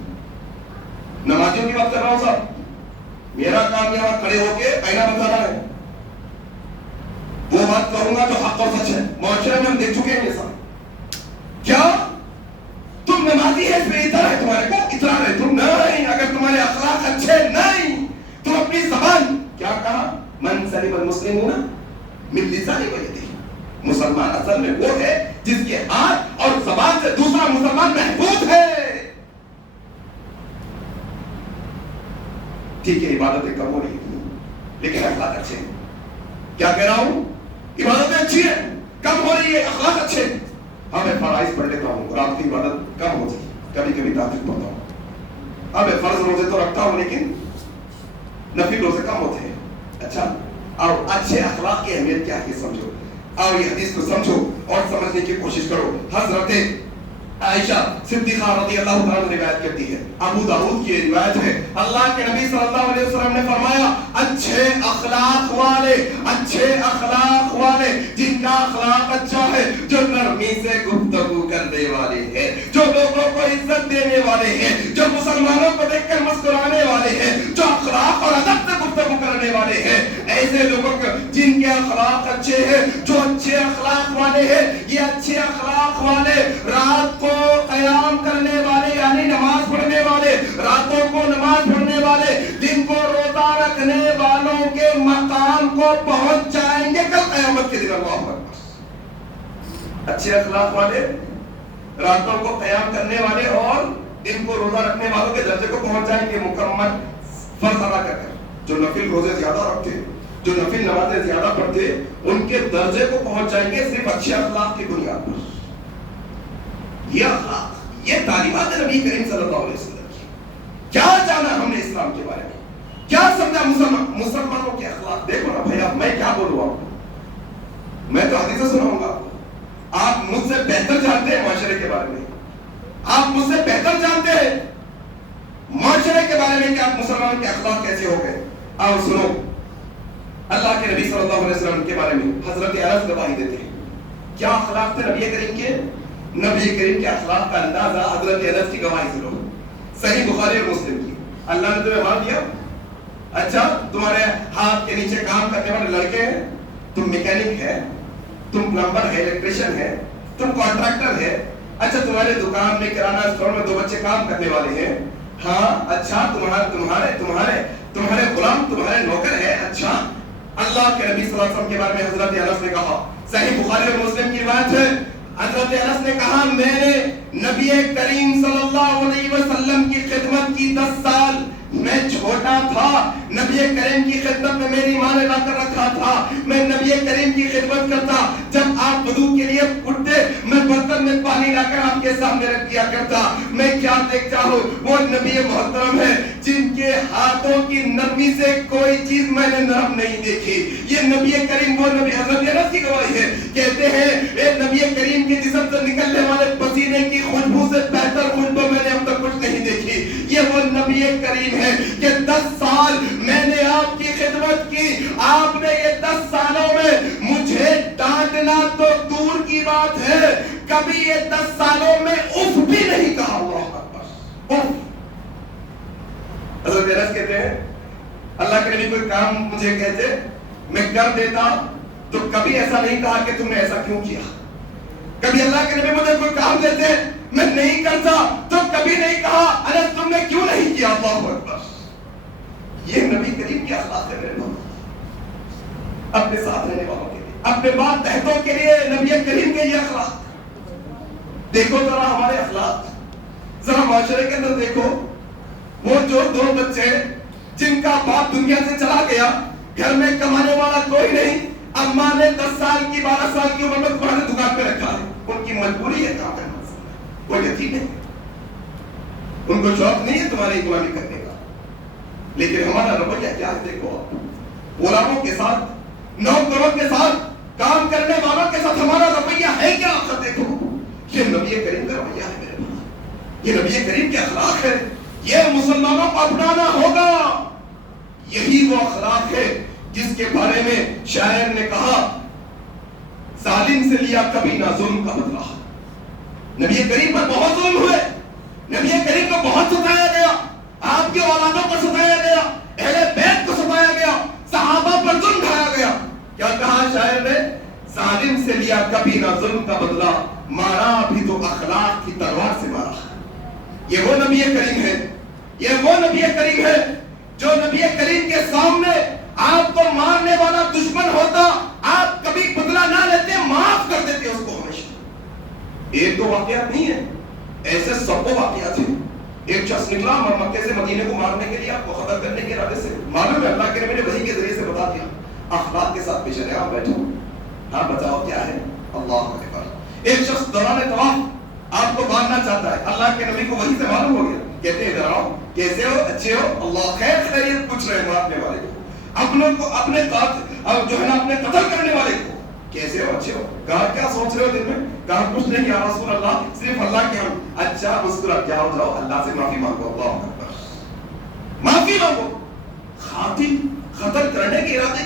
نمازیوں کی بات کر رہا ہوں صاحب, میرا کام یہاں کھڑے ہو کے آئینہ بتانا ہے, وہ بات کروں گا جو حق اور سچ ہے. معاشرے میں ہم دیکھ چکے ہیں یہ سب. کیا تم نمازی ہے, اس پہ اتنا ہے تمہارے کو, اتنا ہے تم نہیں. اگر تمہارے اخلاق اچھے نہیں, تم اپنی زبان, کیا کہا, من سلم المسلمون من لسانه ويده, مسلمان اصل میں وہ ہے جس کے ہاتھ اور زبان سے دوسرا مسلمان محفوظ ہے. ٹھیک ہے, عبادتیں کم ہو رہی ہیں لیکن اخلاق اچھے ہیں. کیا کہہ رہا ہوں, عبادتیں اچھی ہیں, کم ہو رہی ہے, اخلاق اچھے ہیں. ہاں میں فرائض پڑھ لیتا ہوں, رات کی عبادت کم ہوتی, کبھی کبھی تہجد پڑھتا ہوں. ہاں میں فرض روزے تو رکھتا ہوں, لیکن نفل روزے کم ہوتے ہیں. اچھا اور اچھے اخلاق کی اہمیت کیا ہے سمجھو, اور یہ حدیث کو سمجھو اور سمجھنے کی کوشش کرو. حضرت عائشہ صدیقہ رضی اللہ تعالیٰ عنہ روایت کرتی ہے, ابو داؤد کی روایت ہے, اللہ کے نبی صلی اللہ علیہ وسلم نے فرمایا اچھے اخلاق والے جن کا اخلاق اچھا ہے, جو نرمی سے گفتگو کرنے والے ہیں, جو لوگوں کو عزت دینے والے ہیں, جو مسلمانوں کو دیکھ کر مسکرانے والے ہیں, جو اخلاق اور ادب سے گفتگو کرنے والے ہیں, ایسے لوگوں کو جن کے اخلاق اچھے ہیں, جو اچھے اخلاق والے ہیں, یہ اچھے اخلاق والے رات کو قیام کرنے والے یعنی نماز پڑھنے والے, راتوں کو نماز پڑھنے والے, دن کو روزہ رکھنے والوں کے مقام کو پہنچ جائیں گے کل قیامت کے دن. اللہ اکبر. اچھے اخلاق والے, راتوں کو قیام کرنے والے اور دن کو روزہ رکھنے والوں کے درجے کو پہنچ جائیں گے مکمل فرض ادا کر کر. جو نفل روزے زیادہ رکھتے, جو نفل نمازیں زیادہ پڑھتے, ان کے درجے کو پہنچ جائیں گے صرف اچھے اخلاق کی بنیاد پر. یہ اخلاق, یہ تعلیمات نبی کریم صلی اللہ علیہ وسلم کی. کیا جانا ہم نے اسلام کے بارے میں, کیا سمجھا مسلمانوں کے اخلاق. دیکھو نا بھیا, میں کیا بولوں آپ کو, میں تو حدیثیں سناؤں گا آپ کو. آپ مجھ سے بہتر جانتے ہیں معاشرے کے بارے میں, آپ مجھ سے بہتر جانتے ہیں معاشرے کے بارے میں کہ آپ مسلمانوں کے اخلاق کیسے ہو گئے. آؤ سنو, اللہ کے نبی صلی اللہ علیہ وسلم کے بارے میں حضرت انس گواہی دیتے ہیں. کیا اخلاق تھے نبی کریم کے, نبی کریم کے اخلاق کا اندازہ حضرت انس کی گواہی سے لو. صحیح بخاری اور مسلم کی. اللہ نے تمہیں مار دیا, اچھا تمہارے ہاتھ کے نیچے کام کرنے والے لڑکے ہیں, تم میکینک ہے, تم پلمبر ہے, الیکٹریشین ہے, تم کانٹریکٹر ہے, اچھا تمہارے دکان میں کرانہ اسٹور میں 2 بچے کام کرنے والے ہیں, ہاں اچھا تمہارے غلام تمہارے نوکر ہے. اچھا اللہ کے نبی صلی اللہ علیہ وسلم کے بارے میں حضرت انس نے کہا, صحیح بخاری اور مسلم کی روایت ہے, حضرت انس نے کہا میں نے نبی کریم صلی اللہ علیہ وسلم کی خدمت کی 10 سال. میں چھوٹا تھا, نبی کریم کی خدمت میں میری ماں نے لا کر رکھا تھا, میں نبی کریم کی خدمت کرتا. جب آپ وضو کے لیے اٹھتے میں برتن میں پانی لا کر آپ کے سامنے رکھ دیا کرتا. میں کیا دیکھتا ہوں, وہ نبی محترم ہے جن کے ہاتھوں کی نرمی سے کوئی چیز میں نے نرم نہیں دیکھی. یہ نبی کریم, وہ نبی, حضرت انس کی گواہی ہے, کہتے ہیں اے نبی کریم کے جسم سے نکلنے والے پسینے کی خوشبو سے بہتر خوشبو میں نے اب تک کچھ نہیں دیکھی. یہ وہ نبی کریم ہے کہ 10 سال میں نے آپ کی خدمت کی, آپ نے یہ 10 سالوں میں مجھے ڈانٹنا تو دور کی بات ہے, کبھی یہ 10 سالوں میں اف بھی نہیں کہا. اللہ اکبر, اف. حضرت انس کہتے ہیں اللہ کے نبی کوئی کام مجھے کہتے میں کر دیتا تو کبھی ایسا نہیں کہا کہ تم نے ایسا کیوں کیا. کبھی اللہ کے نبی مجھے کوئی کام دیتے میں نہیں کرتا تو کبھی نہیں کہا انس تم نے کیوں نہیں کیا. اللہ اکبر. یہ نبی کریم کی اخلاق ہے میرے بھائی, اپنے ساتھ رہنے والوں کے لیے, اپنے بات تحتوں کے لیے نبی کریم کے یہ اخلاق. دیکھو ذرا ہمارے اخلاق, ذرا معاشرے کے اندر دیکھو, وہ جو 2 بچے جن کا باپ دنیا سے چلا گیا, گھر میں کمانے والا کوئی نہیں, اماں نے 10 سال کی 12 سال کی عمر میں تمہارے دکان پہ رکھا ہے, ان کی مجبوری ہے کام کرنا, وہ یتیم ہے, ان کو شوق نہیں ہے تمہاری غلامی کرنے کا. لیکن ہمارا رویہ کیا ہے دیکھو آپ, غلاموں کے ساتھ, نوکروں کے ساتھ, کام کرنے والوں کے ساتھ ہمارا رویہ ہے کیا. آپ دیکھو یہ نبی کریم کا رویہ ہے میرے بھائی, یہ نبی کریم کے اخلاق ہے, یہ مسلمانوں کو اپنانا ہوگا. یہی وہ اخلاق ہے جس کے بارے میں شاعر نے کہا ظالم سے لیا کبھی نہ ظلم کا بدلہ. نبی کریم پر بہت ظلم ہوئے, نبی کریم کو بہت ستایا گیا, آپ کے اولادوں کو ستایا گیا, اہل بیت کو ستایا گیا, صحابہ پر ظلم ڈھایا گیا. کیا کہا شاعر نے, ظالم سے لیا کبھی نہ ظلم کا بدلہ, مارا بھی تو اخلاق کی تلوار سے مارا. یہ وہ نبی کریم ہے, یہ وہ نبی کریم ہے جو نبی کریم کے سامنے آپ کو مارنے والا دشمن ہوتا, آپ کبھی بدلہ نہ لیتے, معاف کر دیتے اس کو ہمیشہ. 1-2 واقعات نہیں ہے, ایسے سبوں واقعات ہیں. ایک شخص نکلا مکے سے مدینے کو مارنے کے لیے, آپ کو قتل کرنے کے ارادے سے. معلوم ہے اللہ کے نبی نے وحی کے ذریعے سے بتا دیا, اخلاق کے ساتھ پیش رہے, آپ بیٹھو, آپ بتاؤ کیا ہے. اللہ اکبر. ایک شخص دوران طواف آپ کو مارنا چاہتا ہے, اللہ کے نبی کو وحی سے معلوم ہو گیا, کہتے ہیں ادھر آؤ, کیسے ہو؟ اچھے ہو؟ اللہ خیر خیریت پوچھ رہے ہیں مارنے والے کو، اپنے کو اپنے جو ہے نا اپنے قتل کرنے والے کو کیسے ہو؟ اچھے ہو؟ کہا کیا سوچ رہے ہو دل میں؟ کہا کچھ نہیں یا رسول اللہ، صرف اللہ کے ہم۔ اچھا مسکرا جاؤ، جاؤ اللہ سے معافی مانگو، اللہ اکبر، معافی مانگو۔ خاطر قتل کرنے کے ارادے۔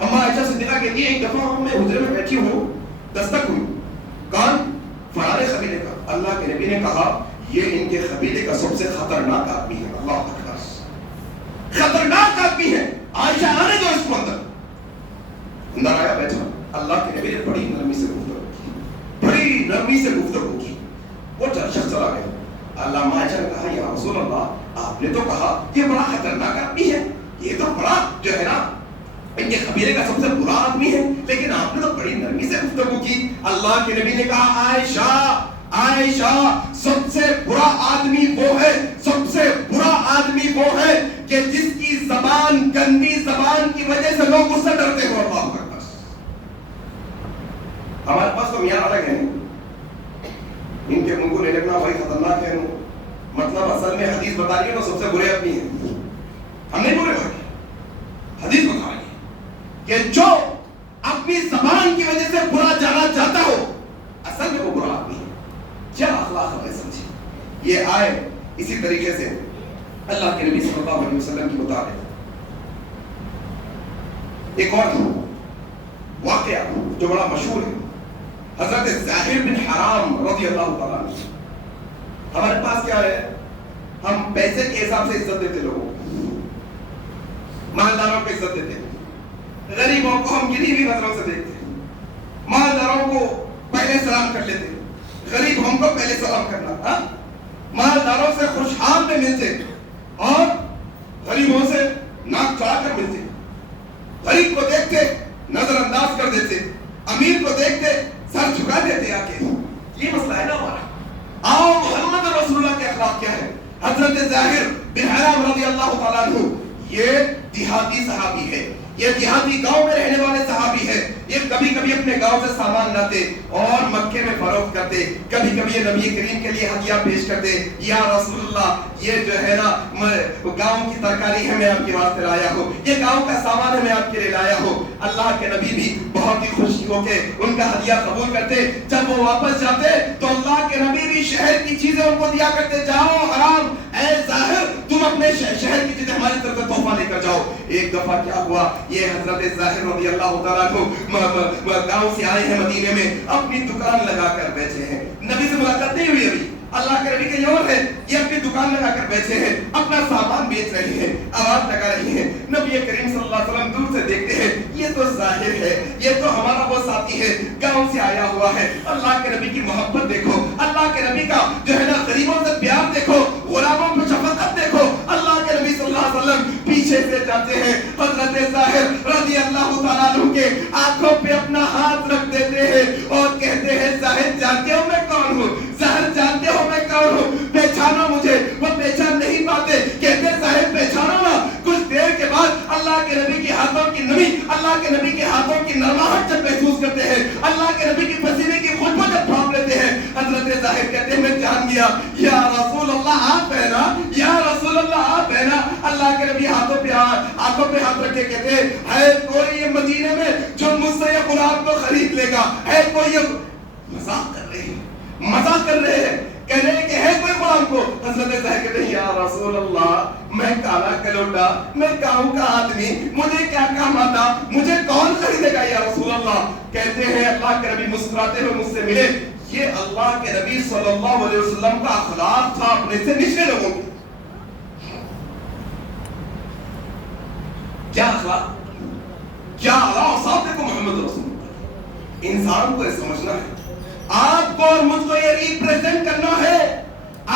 اما عائشہ صدیقہ کہتی ہے ایک دفعہ میں حجرے میں بیٹھی ہوں، دستک ہوئی، کون؟ فلان قبیلے کا۔ اللہ کے نبی نے کہا یہ ان کے قبیلے کا سب سے خطرناک آدمی ہے۔ اللہ اکبر، خطرناک آدمی ہے، عائشہ آنے دو اس کو اندر۔ اندر آیا، بیٹھا۔ اللہ کے نبی نے بڑی نرمی سے گفتگو کی، بڑی نرمی سے گفتگو کی۔ وہ شخص چلا گیا۔ علامہ عائشہ نے کہا یا رسول اللہ آپ نے تو کہا یہ بڑا خطرناک آدمی ہے، یہ تو بڑا جو ہے نا ان کے قبیلے کا سب سے برا آدمی ہے، لیکن آپ نے تو بڑی نرمی سے گفتگو کی۔ اللہ کے نبی نے کہا عائشہ، عائشہ سب سے برا آدمی وہ ہے، سب سے برا آدمی وہ ہے کہ جس کی زبان، گندی زبان کی وجہ سے لوگ اس سے ڈرتے ہو۔ اللہ اکبر۔ ہمارے پاس تو معیار الگ ہے، ان کے منہ کو لے لگنا وہی خطرناک ہے، مطلب اصل میں حدیث بتا رہی ہے تو سب سے برے آدمی ہیں، ہم نہیں برے بھائی، حدیث بتا رہی ہے کہ جو اپنی زبان کی وجہ سے برا جانا چاہتا ہو اصل میں وہ برا آدمی ہے۔ کیا اخلاق ہمیں سمجھے؟ یہ آئے اسی طریقے سے اللہ کے نبی صلی اللہ علیہ وسلم کی بتا رہے۔ ایک اور واقعہ جو بڑا مشہور ہے، حضرت زاہر بن حرام رضی اللہ تعالیٰ عنہ۔ ہمارے پاس کیا ہے، ہم پیسے کے حساب سے عزت دیتے لوگوں کو، مالداروں کو عزت دیتے، غریبوں کو ہم گری ہوئی نظروں سے دیکھتے، مالداروں کو پہلے سلام کر لیتے، غریب ہم کو پہلے سلام کرنا، مالداروں سے خوشحال میں ملتے اور غریبوں سے ناک چڑھا کر ملتے، غریب کو دیکھتے نظر انداز کر دیتے، امیر کو دیکھتے سر جھکا دیتے۔ آ کے یہ مسئلہ ہے نا ہمارا۔ آؤ محمد رسول اللہ کے اخلاق کیا ہے۔ حضرت زاہر بن حرام رضی اللہ تعالیٰ عنہ یہ دیہاتی صحابی ہے، یہ دیہاتی گاؤں میں رہنے والے صحابی ہے۔ یہ کبھی کبھی اپنے گاؤں سے سامان لاتے اور مکے میں فروخت کرتے، کبھی کبھی یہ نبی کریم کے لیے ہدیہ پیش کرتے، یا رسول اللہ یہ جو ہے نا گاؤں کی ترکاری ہے میں آپ کے واسطے لایا ہوں، یہ گاؤں کا سامان ہے میں آپ کے لیے لایا ہوں۔ اللہ کے نبی بھی بہت ہی خوشی ہو کے ان کا ہدیہ قبول کرتے۔ جب وہ واپس جاتے تو اللہ کے نبی بھی شہر کی چیزیں ان کو دیا کرتے، جاؤ حرام اے ظاہر تم اپنے شہر کی چیزیں ہماری طرف سے تحفہ لے کر جاؤ۔ ایک دفعہ کیا ہوا، یہ حضرت ظاہر رضی اللہ تعالیٰ عنہ گاؤں سے آئے ہیں مدینے میں، اپنی دکان لگا کر بیٹھے ہیں، نبی سے ملاقات نہیں ہوئی ابھی، اللہ کے نبی کے یور ہے، یہ اپنی دکان لگا کر بیٹھے ہیں، اپنا سامان بیچ رہے ہیں، آواز لگا رہی ہیں۔ نبی کریم صلی اللہ علیہ وسلم دور سے دیکھتے ہیں، یہ تو ظاہر ہے، یہ تو ہمارا وہ ساتھی ہے، گاؤں سے آیا ہوا ہے۔ اللہ کے نبی کی محبت دیکھو، اللہ کے نبی کا جو ہے نا غریبوں سے پیار دیکھو، غلاموں کو شفقت دیکھو۔ اللہ کے نبی صلی اللہ علیہ وسلم پیچھے سے جاتے ہیں، حضرت ظاہر رضی اللہ تعالیٰ عنہ کے آنکھوں پہ اپنا ہاتھ رکھ دیتے ہیں اور کہتے ہیں ظاہر جانتے ہو میں کون ہوں، ظاہر جانتے ہو میں کون ہوں، پہچانو مجھے۔ وہ پہچان نہیں پاتے، کہتے ظاہر پہچانو نا۔ کچھ دیر کے بعد اللہ کے نبی کے ہاتھوں کی نمی، اللہ کے نبی کے ہاتھوں کی نرماہٹ جب محسوس کرتے ہیں، اللہ کے نبی کی پسینے کی خوشبو جب بھاپ لیتے ہیں، حضرت ظاہر کہتے ہیں میں جان گیا یا رسول اللہ آپ ہے نا، یا رسول اللہ آپ ہے نا۔ اللہ کے نبی آنکھوں پہ ہاتھ رکھے کہتے ہیں ہے کوئی یہ مدینے میں جو مجھ سے یہ غلام کو خرید لے گا؟ ہے کوئی یہ؟ مذاق کر رہے ہیں، مذاق کر رہے ہیں، کہہ رہے ہیں کہ ہے کوئی غلام کو؟ حضرت ظاہر کہتے ہیں یا رسول اللہ میں کالا کلوٹا، میں گاؤں کا آدمی، مجھے کیا کام آتا، مجھے کون خریدے گا یا رسول اللہ؟ کہتے ہیں اللہ کے نبی مسکراتے ہوئے مجھ سے ملے، یہ اللہ کے نبی صلی اللہ علیہ وسلم کا اخلاق تھا اپنے سے نچلے لوگوں کی۔ کیا اخلاق، کیا اعلیٰ صاحب دیکھو محمد رسول اللہ۔ انسان کو یہ سمجھنا ہے، آپ کو اور مجھ کو یہ ریپریزنٹ کرنا ہے،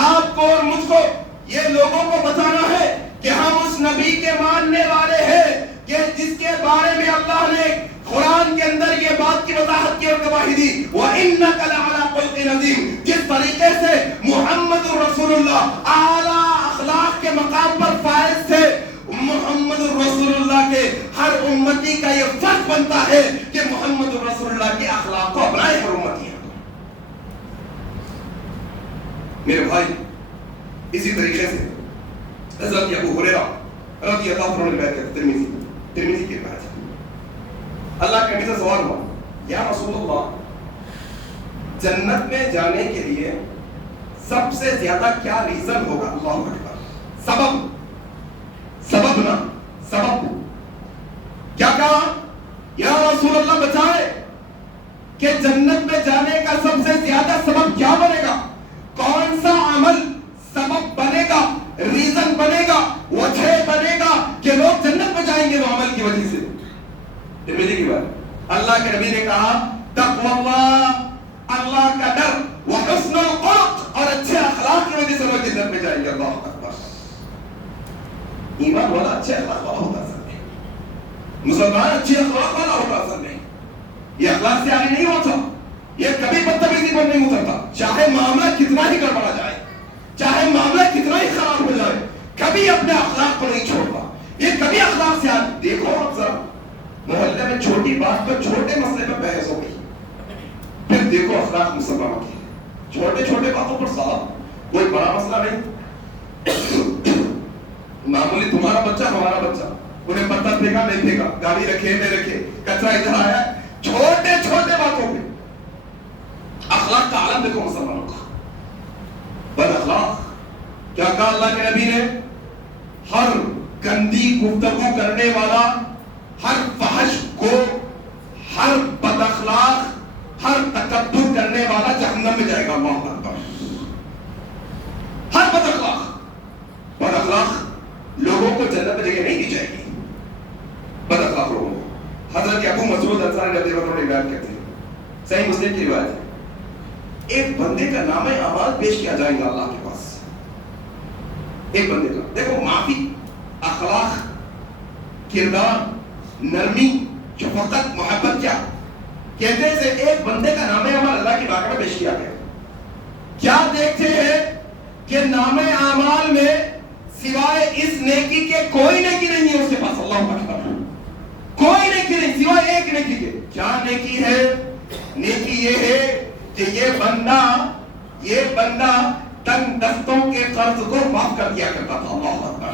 آپ کو اور مجھ کو یہ لوگوں کو بتانا ہے کہ ہم اس نبی کے ماننے والے ہیں کہ جس کے بارے میں اللہ نے قرآن کے اندر یہ بات کی وضاحت کی اور گواہی دی وَإِنَّكَ لَعَلَىٰ خُلُقٍ عَظِيمٍ۔ جس طریقے سے محمد رسول اللہ اعلیٰ اخلاق کے مقام پر فائز تھے، محمد رسول اللہ کے ہر امتی کا یہ فرض بنتا ہے کہ محمد رسول اللہ کے اخلاق کو اپنائے ہر امتی ہے۔ میرے بھائی اسی طریقے سے حضرت ابو ہریرہ رضی اللہ عنہ نے روایت کرتے ترمذی کی روایت ہے، اللہ کے نبی سے سوال ہوا، یا رسول اللہ جنت میں جانے کے لیے سب سے زیادہ کیا ریزن ہوگا؟ اللہ اکبر، سبب نا، سبب کیا کہا؟ یا رسول اللہ بتائے کہ جنت میں جانے کا سب سے زیادہ سبب کیا بنے گا؟ کون سا عمل سبب بنے گا، ریزن بنے گا، وجہ بنے گا کہ لوگ جنت میں جائیں گے وہ عمل کی وجہ سے؟ ترمذی کی بات، اللہ کے نبی نے کہا تقوی اللہ، اللہ کا ڈر، وحسن الخلق، اور اچھے اخلاق کی وجہ سے لوگ جنت میں جائیں گے۔ اللہ اکبر، ایمان والا اچھے اخلاق والا ہوتا ہے، مسلمان اچھے اخلاق والا ہوتا ہے، یہ اخلاق سے آگے نہیں ہوتا، یہ کبھی بدتمیزی پر نہیں اترتا، چاہے معاملہ کتنا ہی گڑبڑا جائے، چاہے معاملہ کتنا ہی خراب ہو جائے، کبھی اپنے اخلاق کو نہیں چھوڑتا، یہ کبھی اخلاق سے آگے۔ دیکھو آپ ذرا محلے میں چھوٹی بات پر چھوٹے مسئلے پر بحث ہو گئی، پھر دیکھو اخلاق مسلمانوں کی، چھوٹے چھوٹے باتوں پر صاحب کوئی بڑا مسئلہ نہیں، معمولی تمہارا بچہ ہمارا بچہ، انہیں پتھر پھینکا نہیں پھینکا، گاڑی رکھے نہیں رکھے، کچرا ادھر آیا، چھوٹے چھوٹے باتوں پہ اخلاق کا عالم دیکھو مسلمانوں کا، بد اخلاق۔ کیا کہا اللہ کے نبی نے؟ ہر گندی گفتگو کرنے والا، ہر فحش کو، ہر بد اخلاق، ہر تکبر کرنے والا جہنم میں جائے گا۔ اللہ اکبر، ہر بد اخلاق لوگوں کو جنت میں جگہ نہیں دی جائے گی، بد اخلاق لوگوں کو۔ حضرت ابو مسعود انصاری رضی اللہ عنہ روایت کرتے ہیں، صحیح مسلم کی روایت ہے، ایک بندے کا نام اعمال پیش کیا جائے گا اللہ کے پاس، ایک بندے کا، دیکھو معافی، اخلاق، کردار، نرمی، شفقت، محبت، کیا کہتے ہیں؟ ایک بندے کا نام اعمال اللہ کی بارگاہ میں پیش کیا گیا، کیا دیکھتے ہیں کہ نام اعمال میں سوائے اس نیکی کے کوئی نیکی نہیں ہے اس کے پاس۔ اللہ اکبر، کوئی نیکی نہیں سوائے ایک نیکی کے۔ کیا نیکی ہے؟ نیکی یہ ہے کہ یہ بندہ تنگ دستوں کے قرض کو معاف کر دیا کرتا تھا۔ اللہ اکبر،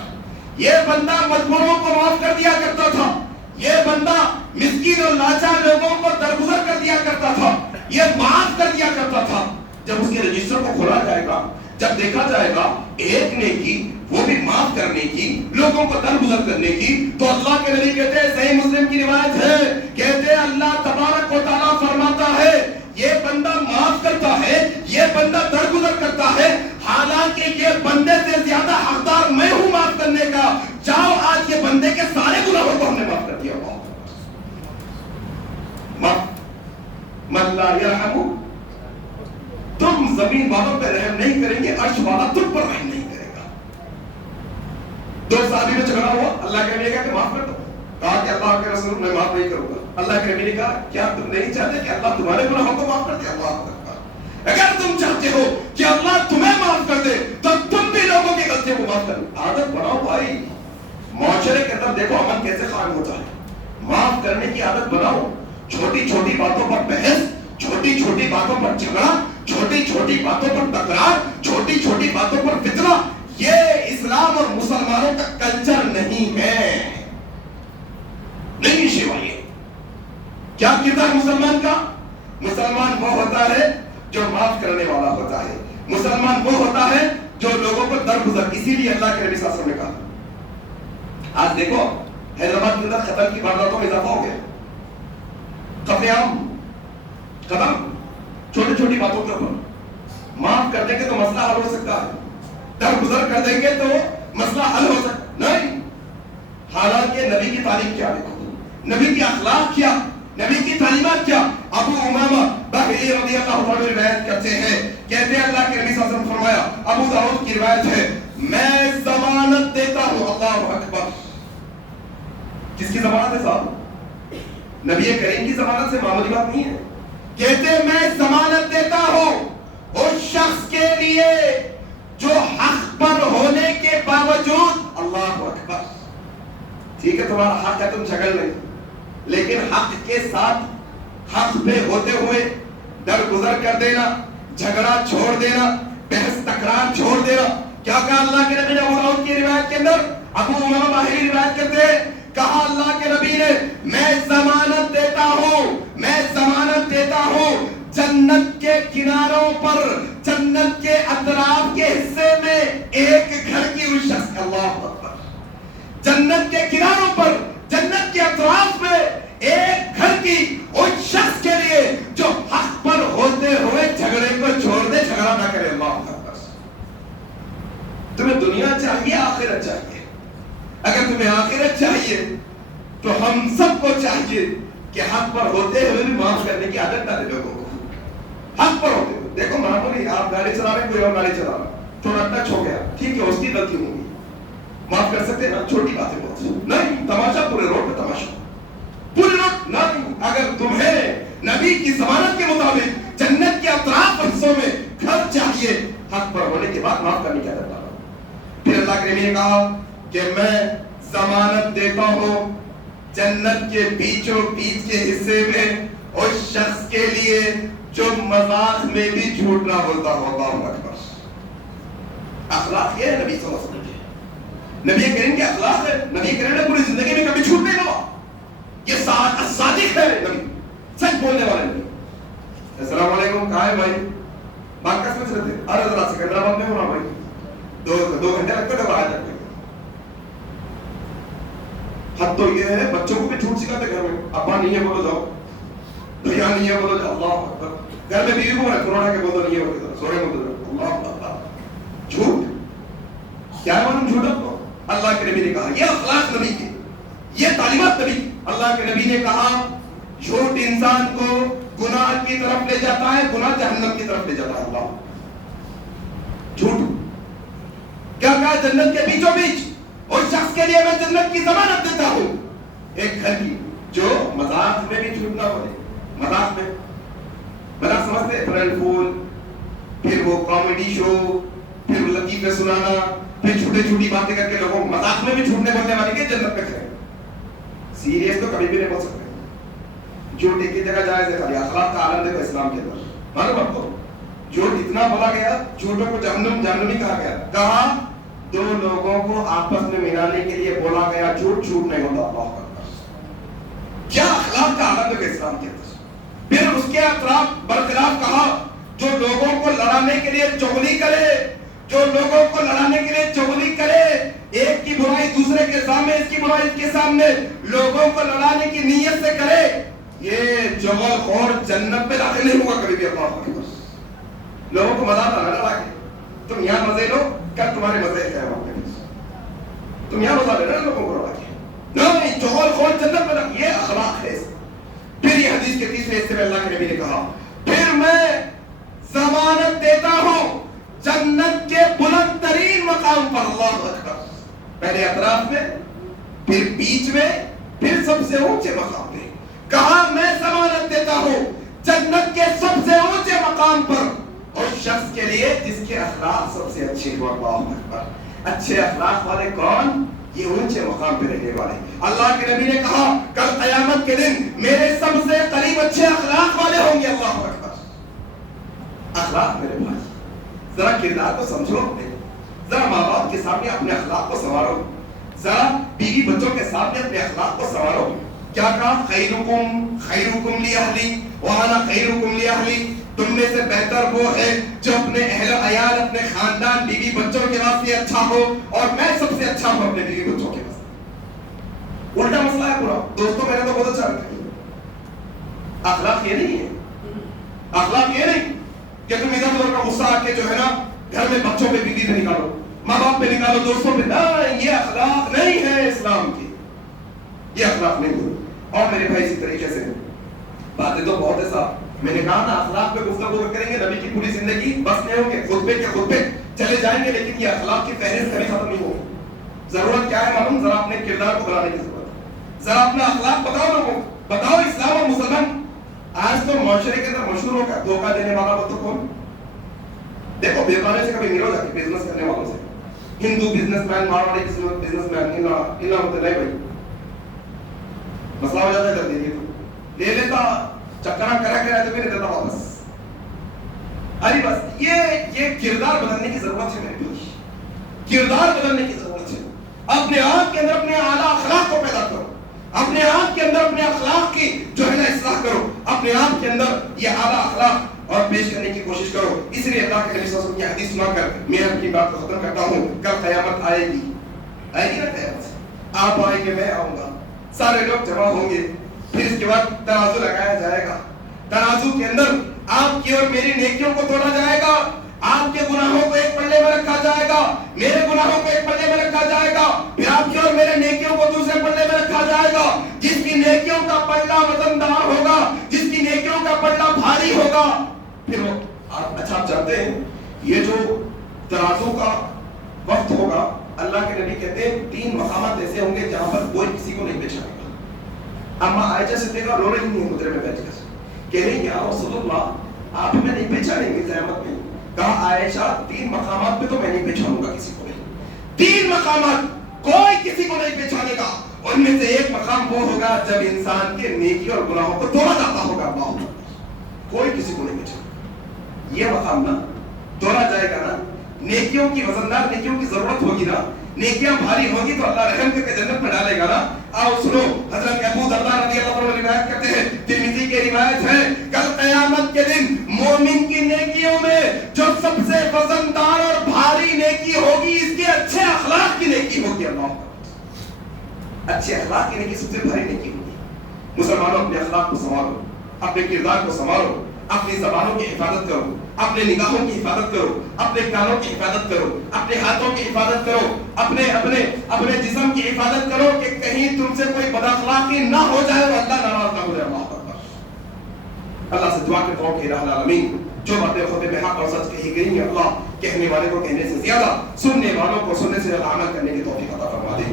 یہ بندہ مجبوروں کو معاف کر دیا کرتا تھا، یہ بندہ مسکین اور لاچار لوگوں کو درگزر کر دیا کرتا تھا، یہ معاف کر دیا کرتا تھا۔ جب اس کے رجسٹر کو کھولا جائے گا، جب دیکھا جائے گا ایک نیکی، وہ بھی معاف کرنے کی، لوگوں کو درگزر کرنے کی، تو اللہ کے نبی کہتے ہیں، صحیح مسلم کی روایت ہے، کہتے ہیں اللہ تبارک و تعالیٰ فرماتا ہے یہ بندہ معاف کرتا ہے، یہ بندہ درگزر کرتا ہے، حالانکہ یہ بندے سے زیادہ حقدار میں ہوں معاف کرنے کا۔ جاؤ آج یہ بندے کے سارے گناہوں کو ہم نے معاف کر دیا۔ من لا یرحم، تم زمین والوں پہ رحم نہیں کریں گے، عرش والا تم پر رحم نہیں کرے گا۔ دو صحابی میں جھگڑا ہوا، اللہ کے نبی نے کہا کہ معاف کر دو، کہا کہ اللہ کے رسول میں معاف نہیں کروں گا۔ اللہ کے نبی نے کہا کیا تم نہیں چاہتے کہ اللہ تمہارے گناہوں کو معاف کر دے؟ اللہ اکبر، اگر تم چاہتے ہو کہ اللہ تمہیں معاف کر دے تو تم بھی لوگوں کی غلطیوں کو معاف کرو۔ عادت بناؤ بھائی، معاشرے کے اندر دیکھو امن کیسے قائم ہوتا ہے، معاف کرنے کی عادت بناؤ۔ چھوٹی چھوٹی باتوں پر بحث، چھوٹی چھوٹی باتوں پر جھگڑا، چھوٹی چھوٹی باتوں پر تکرار، چھوٹی چھوٹی باتوں پر فتنہ، یہ اسلام اور مسلمانوں کا کلچر نہیں ہے، نہیں شیوائے۔ کیا کردار مسلمان کا؟ مسلمان وہ ہوتا ہے جو معاف کرنے والا ہوتا ہے، مسلمان وہ ہوتا ہے جو لوگوں کو درگزر۔ اسی لیے اللہ کے نبی صلی اللہ علیہ وسلم نے کہا، آج دیکھو حیدرآباد کے اندر قتل کی وارداتوں میں اضافہ ہو گیا، قتل عام، قتل چھوٹی چھوٹی باتوں کے اوپر۔ معاف کر دیں گے تو مسئلہ حل ہو سکتا ہے، درگزر کر دیں گے تو مسئلہ حل ہو سکتا نہیں۔ حالانکہ نبی کی تعلیم کیا، دیکھو نبی کی اخلاق کیا، نبی کی تعلیمات کیا۔ ابو امامہ باہلی رضی اللہ عنہ روایت کرتے ہیں، کہتے ہیں اللہ کے نبی صلی اللہ علیہ وسلم فرمایا، ابو داؤد کی روایت ہے، میں ضمانت دیتا ہوں۔ اللہ اکبر، کس کی ضمانت ہے صاحب؟ نبی کریم کی ضمانت سے معمولی بات نہیں ہے۔ کہتے ہیں میں ضمانت دیتا ہوں اس شخص کے لیے جو حق پر ہونے کے باوجود، اللہ اکبر، ٹھیک ہے تمہارا حق ہے تم جھگڑ نہیں، لیکن حق کے ساتھ حق پہ ہوتے ہوئے درگزر کر دینا، جھگڑا چھوڑ دینا، بحث تکرار چھوڑ دینا، کیا کہا اللہ کے نبی نے ابو داؤد کی روایت کے اندر؟ ابو امامہ باہلی روایت کرتے ہیں، کہا اللہ کے نبی نے میں ضمانت دیتا ہوں جنت کے کناروں پر، جنت کے اطراف کے حصے میں ایک گھر کی اس شخص، اللہ اکبر، جنت کے کناروں پر، جنت کے اطراف میں ایک گھر کی اس شخص کے لیے جو حق پر ہوتے ہوئے جھگڑے کو چھوڑ دے، جھگڑا نہ کرے. اللہ اکبر. تمہیں دنیا چاہیے آخرت چاہیے؟ اگر تمہیں آخرت چاہیے تو ہم سب کو چاہیے کہ حق پر ہوتے ہوئے بھی معاف کرنے کی عادت ڈالے لوگوں کو. حق پر ہوتے ہوئے دیکھو، معمولی آپ گاڑی چلا رہے ہیں، کوئی اور گاڑی چلا رہا ہے، تھوڑا ٹچ ہو گیا، ٹھیک ہے، اس کی غلطی ہوگی، معاف کر سکتے ہیں نا، چھوٹی بات ہے بہت. نہیں تماشا پورے روڈ پہ تماشا، پورے روڈ نہیں. اگر تمہیں نبی کی ضمانت کے مطابق جنت کے اطراف حصوں میں گھر چاہیے، حق پر ہونے کے بعد معاف کرنے کی عادت ڈالو. پھر اللہ کے نبی نے کہا کہ میں ضمانت دیتا ہوں جنت کے بیچوں بیچ کے حصے میں اس شخص کے لیے جو مذاق میں بھی جھوٹ نہ بولتا ہو. اللہ اکبر. اخلاق یہ ہے نبی صلی اللہ علیہ وسلم کے، نبی کریم کے اخلاق ہے. نبی کریم نے پوری زندگی میں کبھی جھوٹ نہیں بولا. یہ صادق ہے نبی، سچ بولنے والے نبی. السلام علیکم، کہاں ہے بھائی؟ بات کا سمجھ رہے تھے؟ ارے ذرا سکندرآباد میں ہونا بھائی، 2 گھنٹے لگتے تھے باہر تک. حد تو یہ ہے بچوں کو بھی جھوٹ سکھاتے گھر میں، ابا نہیں ہے بولو جاؤ، بھیا نہیں ہے بولو جاؤ. اللہ اکبر. گھر میں بیوی کو کورونا کے بولو نہیں ہے بولو، سونے بولو جاؤ. اللہ اکبر. جھوٹ کیا معلوم جھوٹ آپ کو؟ اللہ کے نبی نے کہا یہ اخلاق نبی کے، یہ تعلیمات نبی. اللہ کے نبی نے کہا جھوٹ انسان کو گناہ کی طرف لے جاتا ہے، گناہ جہنم کی طرف لے جاتا ہے. اللہ جھوٹ کیا کہا؟ جنت کے بیچوں بیچ اس شخص کے لیے میں جنت کی ضمانت دیتا ہوں ایک گھر کی جو مذاق میں بھی جھوٹ نہ بولے. مذاق میں مذاق سمجھتے ہیں؟ اپریل فول، پھر وہ کامیڈی شو، پھر لطیفے سنانا، پھر چھوٹی باتیں کر کے لوگوں مذاق میں بھی جھوٹ نہیں بولنے والے کے جنت میں کھڑے. سیریس تو کبھی بھی نہیں بول سکتے. جھوٹ ایک ہی جگہ جائز ہے خالی. اخلاق کا عالم دیکھو اسلام کے اندر، معلوم آپ کو جھوٹ اتنا بولا گیا، جھوٹوں کو جہنمی کہا گیا. کہا 2 لوگوں کو آپس میں ملانے کے لیے بولا گیا جھوٹ نہیں ہوتا. اللہ اکبر. کیا اخلاق کا عالم دیکھو اسلام کے اندر. پھر اس کے اطراف برخلاف کہا جو لوگوں کو لڑانے کے لیے چغلی کرے، جو لوگوں کو لڑانے کے لیے چغلی کرے، ایک کی برائی دوسرے کے سامنے، اس کی برائی اس کے سامنے، لوگوں کو لڑانے کی نیت سے کرے، یہ چغل خور جنت میں داخل نہیں ہوگا کبھی بھی. اللہ اکبر. لوگوں کو مزہ نہ لڑا کے تم یہاں مزے لو، کل تمہارے مزے ہے وہاں پہ. تم یہاں مزہ لے رہے لوگوں کو لڑا کے، نہیں چغل خور جنت میں داخل. یہ اخلاق ہے. پھر یہ حدیث کے تیسرے حصے میں اللہ کے نبی نے کہا پھر میں ضمانت دیتا ہوں جنت کے بلند ترین مقام پر. اللہ اکبر. پہلے اطراف میں، پھر بیچ میں، پھر سب سے اونچے مقام پہ. کہا میں ضمانت دیتا ہوں جنت کے سب سے اونچے مقام پر اس شخص کے لیے جس کے اخلاق سب سے اچھے ہو. اللہ اکبر. اچھے اخلاق والے کون؟ یہ اونچے مقام پہ رہنے والے. اللہ کے نبی نے کہا کل قیامت کے دن میرے سب سے قریب اچھے اخلاق والے ہوں گے. اللہ اکبر. اخلاق میرے بھائی، ذرا کردار کو سمجھو اپنے، ذرا ماں باپ کے سامنے اپنے اخلاق کو سنوارو، ذرا بیوی بچوں کے سامنے اپنے اخلاق کو سنوارو. کیا کہا؟ خیرکم لاہلی وانا خیرکم لاہلی. تم میں سے بہتر وہ ہے جو اپنے اہل عیال، اپنے خاندان، بیوی بچوں کے واسطے اچھا ہو، اور میں سب سے اچھا ہوں اپنے بیوی بچوں کے واسطے. الٹا مسئلہ ہے پورا. دوستوں میں نے تو بہت اچھا رکھا. اخلاق یہ نہیں ہے. اخلاق یہ نہیں کہ تم ادھر ادھر کا غصہ آ کے جو ہے نا گھر میں بچوں پہ، بیوی پہ نکالو، ماں باپ پہ نکالو، دوستوں پہ. نہیں، یہ اخلاق نہیں ہے اسلام کی. یہ اخلاق نہیں ہے. اور میرے بھائی اسی طریقے سے باتیں تو بہت ہے صاحب. میں نے کہا نا اخلاق پہ گفتگو کریں گے نبی کی پوری زندگی بس نہیں ہوگی، خطبے کے خطبے چلے جائیں گے، لیکن یہ اخلاق کی فہرست کبھی ختم نہیں ہوگی. ضرورت کیا ہے معلوم؟ ذرا اپنے کردار کو بنانے کی ضرورت ہے. ذرا اپنا اخلاق بتاؤ لوگوں کو، بتاؤ اسلام اور مسلمان. آج تو معاشرے کے اندر مشہور ہو گیا دھوکہ دینے والا وہ تو کون؟ دیکھو بیگانے سے کبھی ملو جا کے بزنس کرنے والوں سے، Hindu business, Marwari business, انہا ہوتے نہیں بھائی، مسئلہ ہو جاتا ہے جلدی. لے لیتا، چکرا کرا کے رہتے بھی نہیں دیتا واپس. ارے بس یہ کردار بدلنے کی ضرورت ہے میرے بھائی. کردار بدلنے کی ضرورت ہے. اپنے آپ کے اندر اپنے اعلیٰ اخلاق کو پیدا کرو, اپنے آپ کے اندر اپنے اخلاق کی جو ہے نا اصلاح کرو, اپنے آپ کے اندر یہ اعلیٰ اخلاق اور پیش کرنے کی کوشش کرو. اس لیے اللہ کے نبی صلی اللہ علیہ وسلم کی حدیث سنا کر میں اپنی بات کو ختم کرتا ہوں. کل قیامت آئے گی نا قیامت, آپ آئیں گے, میں آؤں گا, سارے لوگ جمع ہوں گے, پھر اس کے بعد ترازو لگایا جائے گا. ترازو کے اندر آپ کی اور میری نیکیوں کو توڑا جائے گا, آپ کے گناہوں کو ایک پلڑے میں رکھا جائے گا, میرے گناہوں کو ایک پلڑے میں رکھا جائے گا, پھر آپ کی اور میرے نیکیوں کو دوسرے پلڑے میں رکھا جائے گا. جس کی نیکیوں کا پلڑا وزندار ہوگا, جس کی نیکیوں کا پلڑا بھاری ہوگا, پھر وہ آپ جانتے ہیں یہ جو ترازو کا وقت ہوگا, اللہ کے نبی کہتے ہیں 3 مقامات ایسے ہوں گے جہاں پر کوئی کسی کو نہیں پہچانے گا. اما عائشہ صدیقہ رو رہی ہیں مدرے میں بیٹھ کر, کہہ رہی ہیں یا رسول اللہ آپ ہمیں نہیں پہچانیں گے قیامت میں. کہا عائشہ 3 مقامات پہ تو میں نہیں پہچانوں گا کسی کو بھی, 3 مقامات کوئی کسی کو نہیں پہچانے گا. ان میں سے ایک مقام وہ ہوگا جب انسان کے نیکی اور گناہوں کو توڑا جاتا ہوگا. اللہ کوئی کسی کو نہیں پہچانے. یہ مقام نا توڑا جائے گا نا, نیکیوں کی وزندار نیکیوں کی ضرورت ہوگی نا, نیکیاں بھاری ہوگی تو اللہ رحم کر کے جنت میں ڈالے گا نا. آؤ سنو, حضرت ابو درداء رضی اللہ عنہ روایت کرتے ہیں, ترمذی کی روایت ہے, کل قیامت کے دن مومن کی نیکیوں میں جو سب سے وزندار اور بھاری نیکی ہوگی اس کے اچھے اخلاق کی نیکی ہوگی. اللہ اچھے اخلاق کی نیکی سب سے بھاری نیکی ہوگی. مسلمانوں اپنے اخلاق کو سنبھالو, اپنے کردار کو سنبھالو, اپنی زبانوں کی حفاظت کرو, اپنے نگاہوں کی حفاظت کرو, اپنے کانوں کی حفاظت کرو, اپنے ہاتھوں کی حفاظت کرو, اپنے جسم کی حفاظت کرو کہ کہیں تم سے کوئی بد اخلاقی نہ ہو جائے اور اللہ ناراض نہ ہو جائے. اللہ اکبر. اللہ سے دعا کرتا ہوں کہ الہ العالمین جو باتیں خطبے میں حق اور سچ کہی گئی ہیں, اللہ کہنے والے کو کہنے سے زیادہ سننے والوں کو سننے سے زیادہ عمل کرنے کی توفیق عطا فرما دے.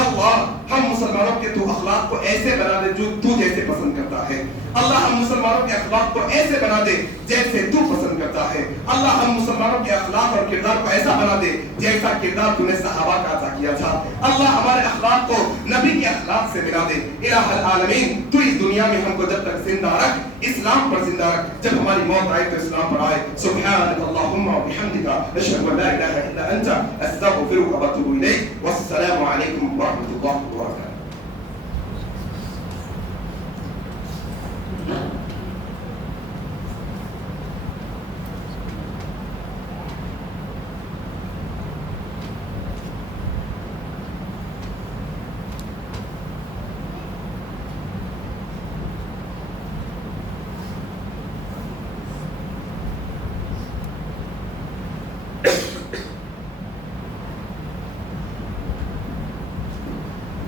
اللہ ہم مسلمانوں کے تو اخلاق کو ایسے بنا دے جو تو جیسے پسند کرتا ہے. اللہ ہم مسلمانوں کے اخلاق کو ایسے بنا دے جیسے تو پسند کرتا ہے. اللہ ہم مسلمانوں کے اخلاق اور کردار کو ایسا بنا دے جیسا کردار تو نے صحابہ کا عطا کیا تھا. اللہ ہمارے اخلاق کو نبی کے اخلاق سے ملا دے. الہ العالمین تو اس دنیا میں ہم کو جب تک زندہ رکھ, اسلام پر زندہ رکھ, جب ہماری موت آئے تو اسلام پر آئے. سبحانک اللہم و بحمدک اشہد ان لا الہ الا انت استغفرک و اتوب الیک. والسلام علیکم ورحمۃ اللہ وبرکاتہ.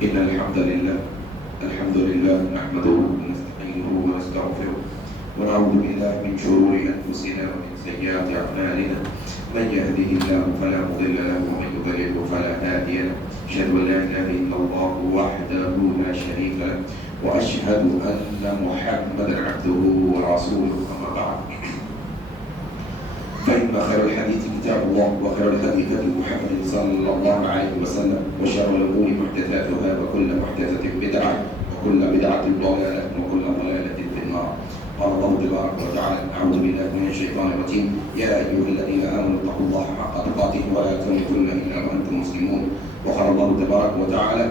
إن الحمد لله نحمده ونستعينه ونستغفره ونعوذ بالله من شرور أنفسنا ومن سيئات أعمالنا. من يهده الله فلا مضل له ومن يضلل فلا هادي له. أشهد أن لا إله إلا الله وحده لا شريك له وأشهد أن محمدا عبده ورسوله. أما بعد فإن خير الحديث كتاب الله وخير الهدي هدي محمد صلى الله عليه وسلم وشر الأمور محدثاتها وكل محدثة بدعة وكل بدعة ضلالة وكل ضلالة في النار. قال الله تبارك وتعالى أعوذ بالله من الشيطان الرجيم يا أيها الذين آمنوا اتقوا الله حق تقاته ولا تموتن إلا وأنتم مسلمون. وقال الله تبارك وتعالى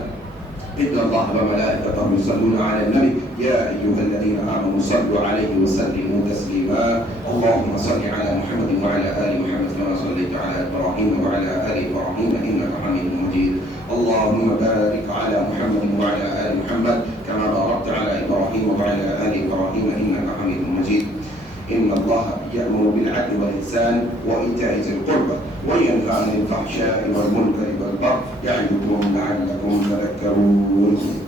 إن الله وملائكته يصلون على النبي يا أيها الذين آمنوا صلوا عليه وسلموا تسليما. اللهم صل على محمد وعلى آل محمد كما صليت على إبراهيم وعلى آل إبراهيم إنك حميد مجيد. اللهم بارك على محمد وعلى آل محمد كما باركت على إبراهيم وعلى آل إبراهيم إنك حميد مجيد. إن الله يأمر بالعدل والإحسان وإيتاء ذي القربى وينهى عن الفحشاء والمنكر والبغي يعظكم لعلكم تذكرون.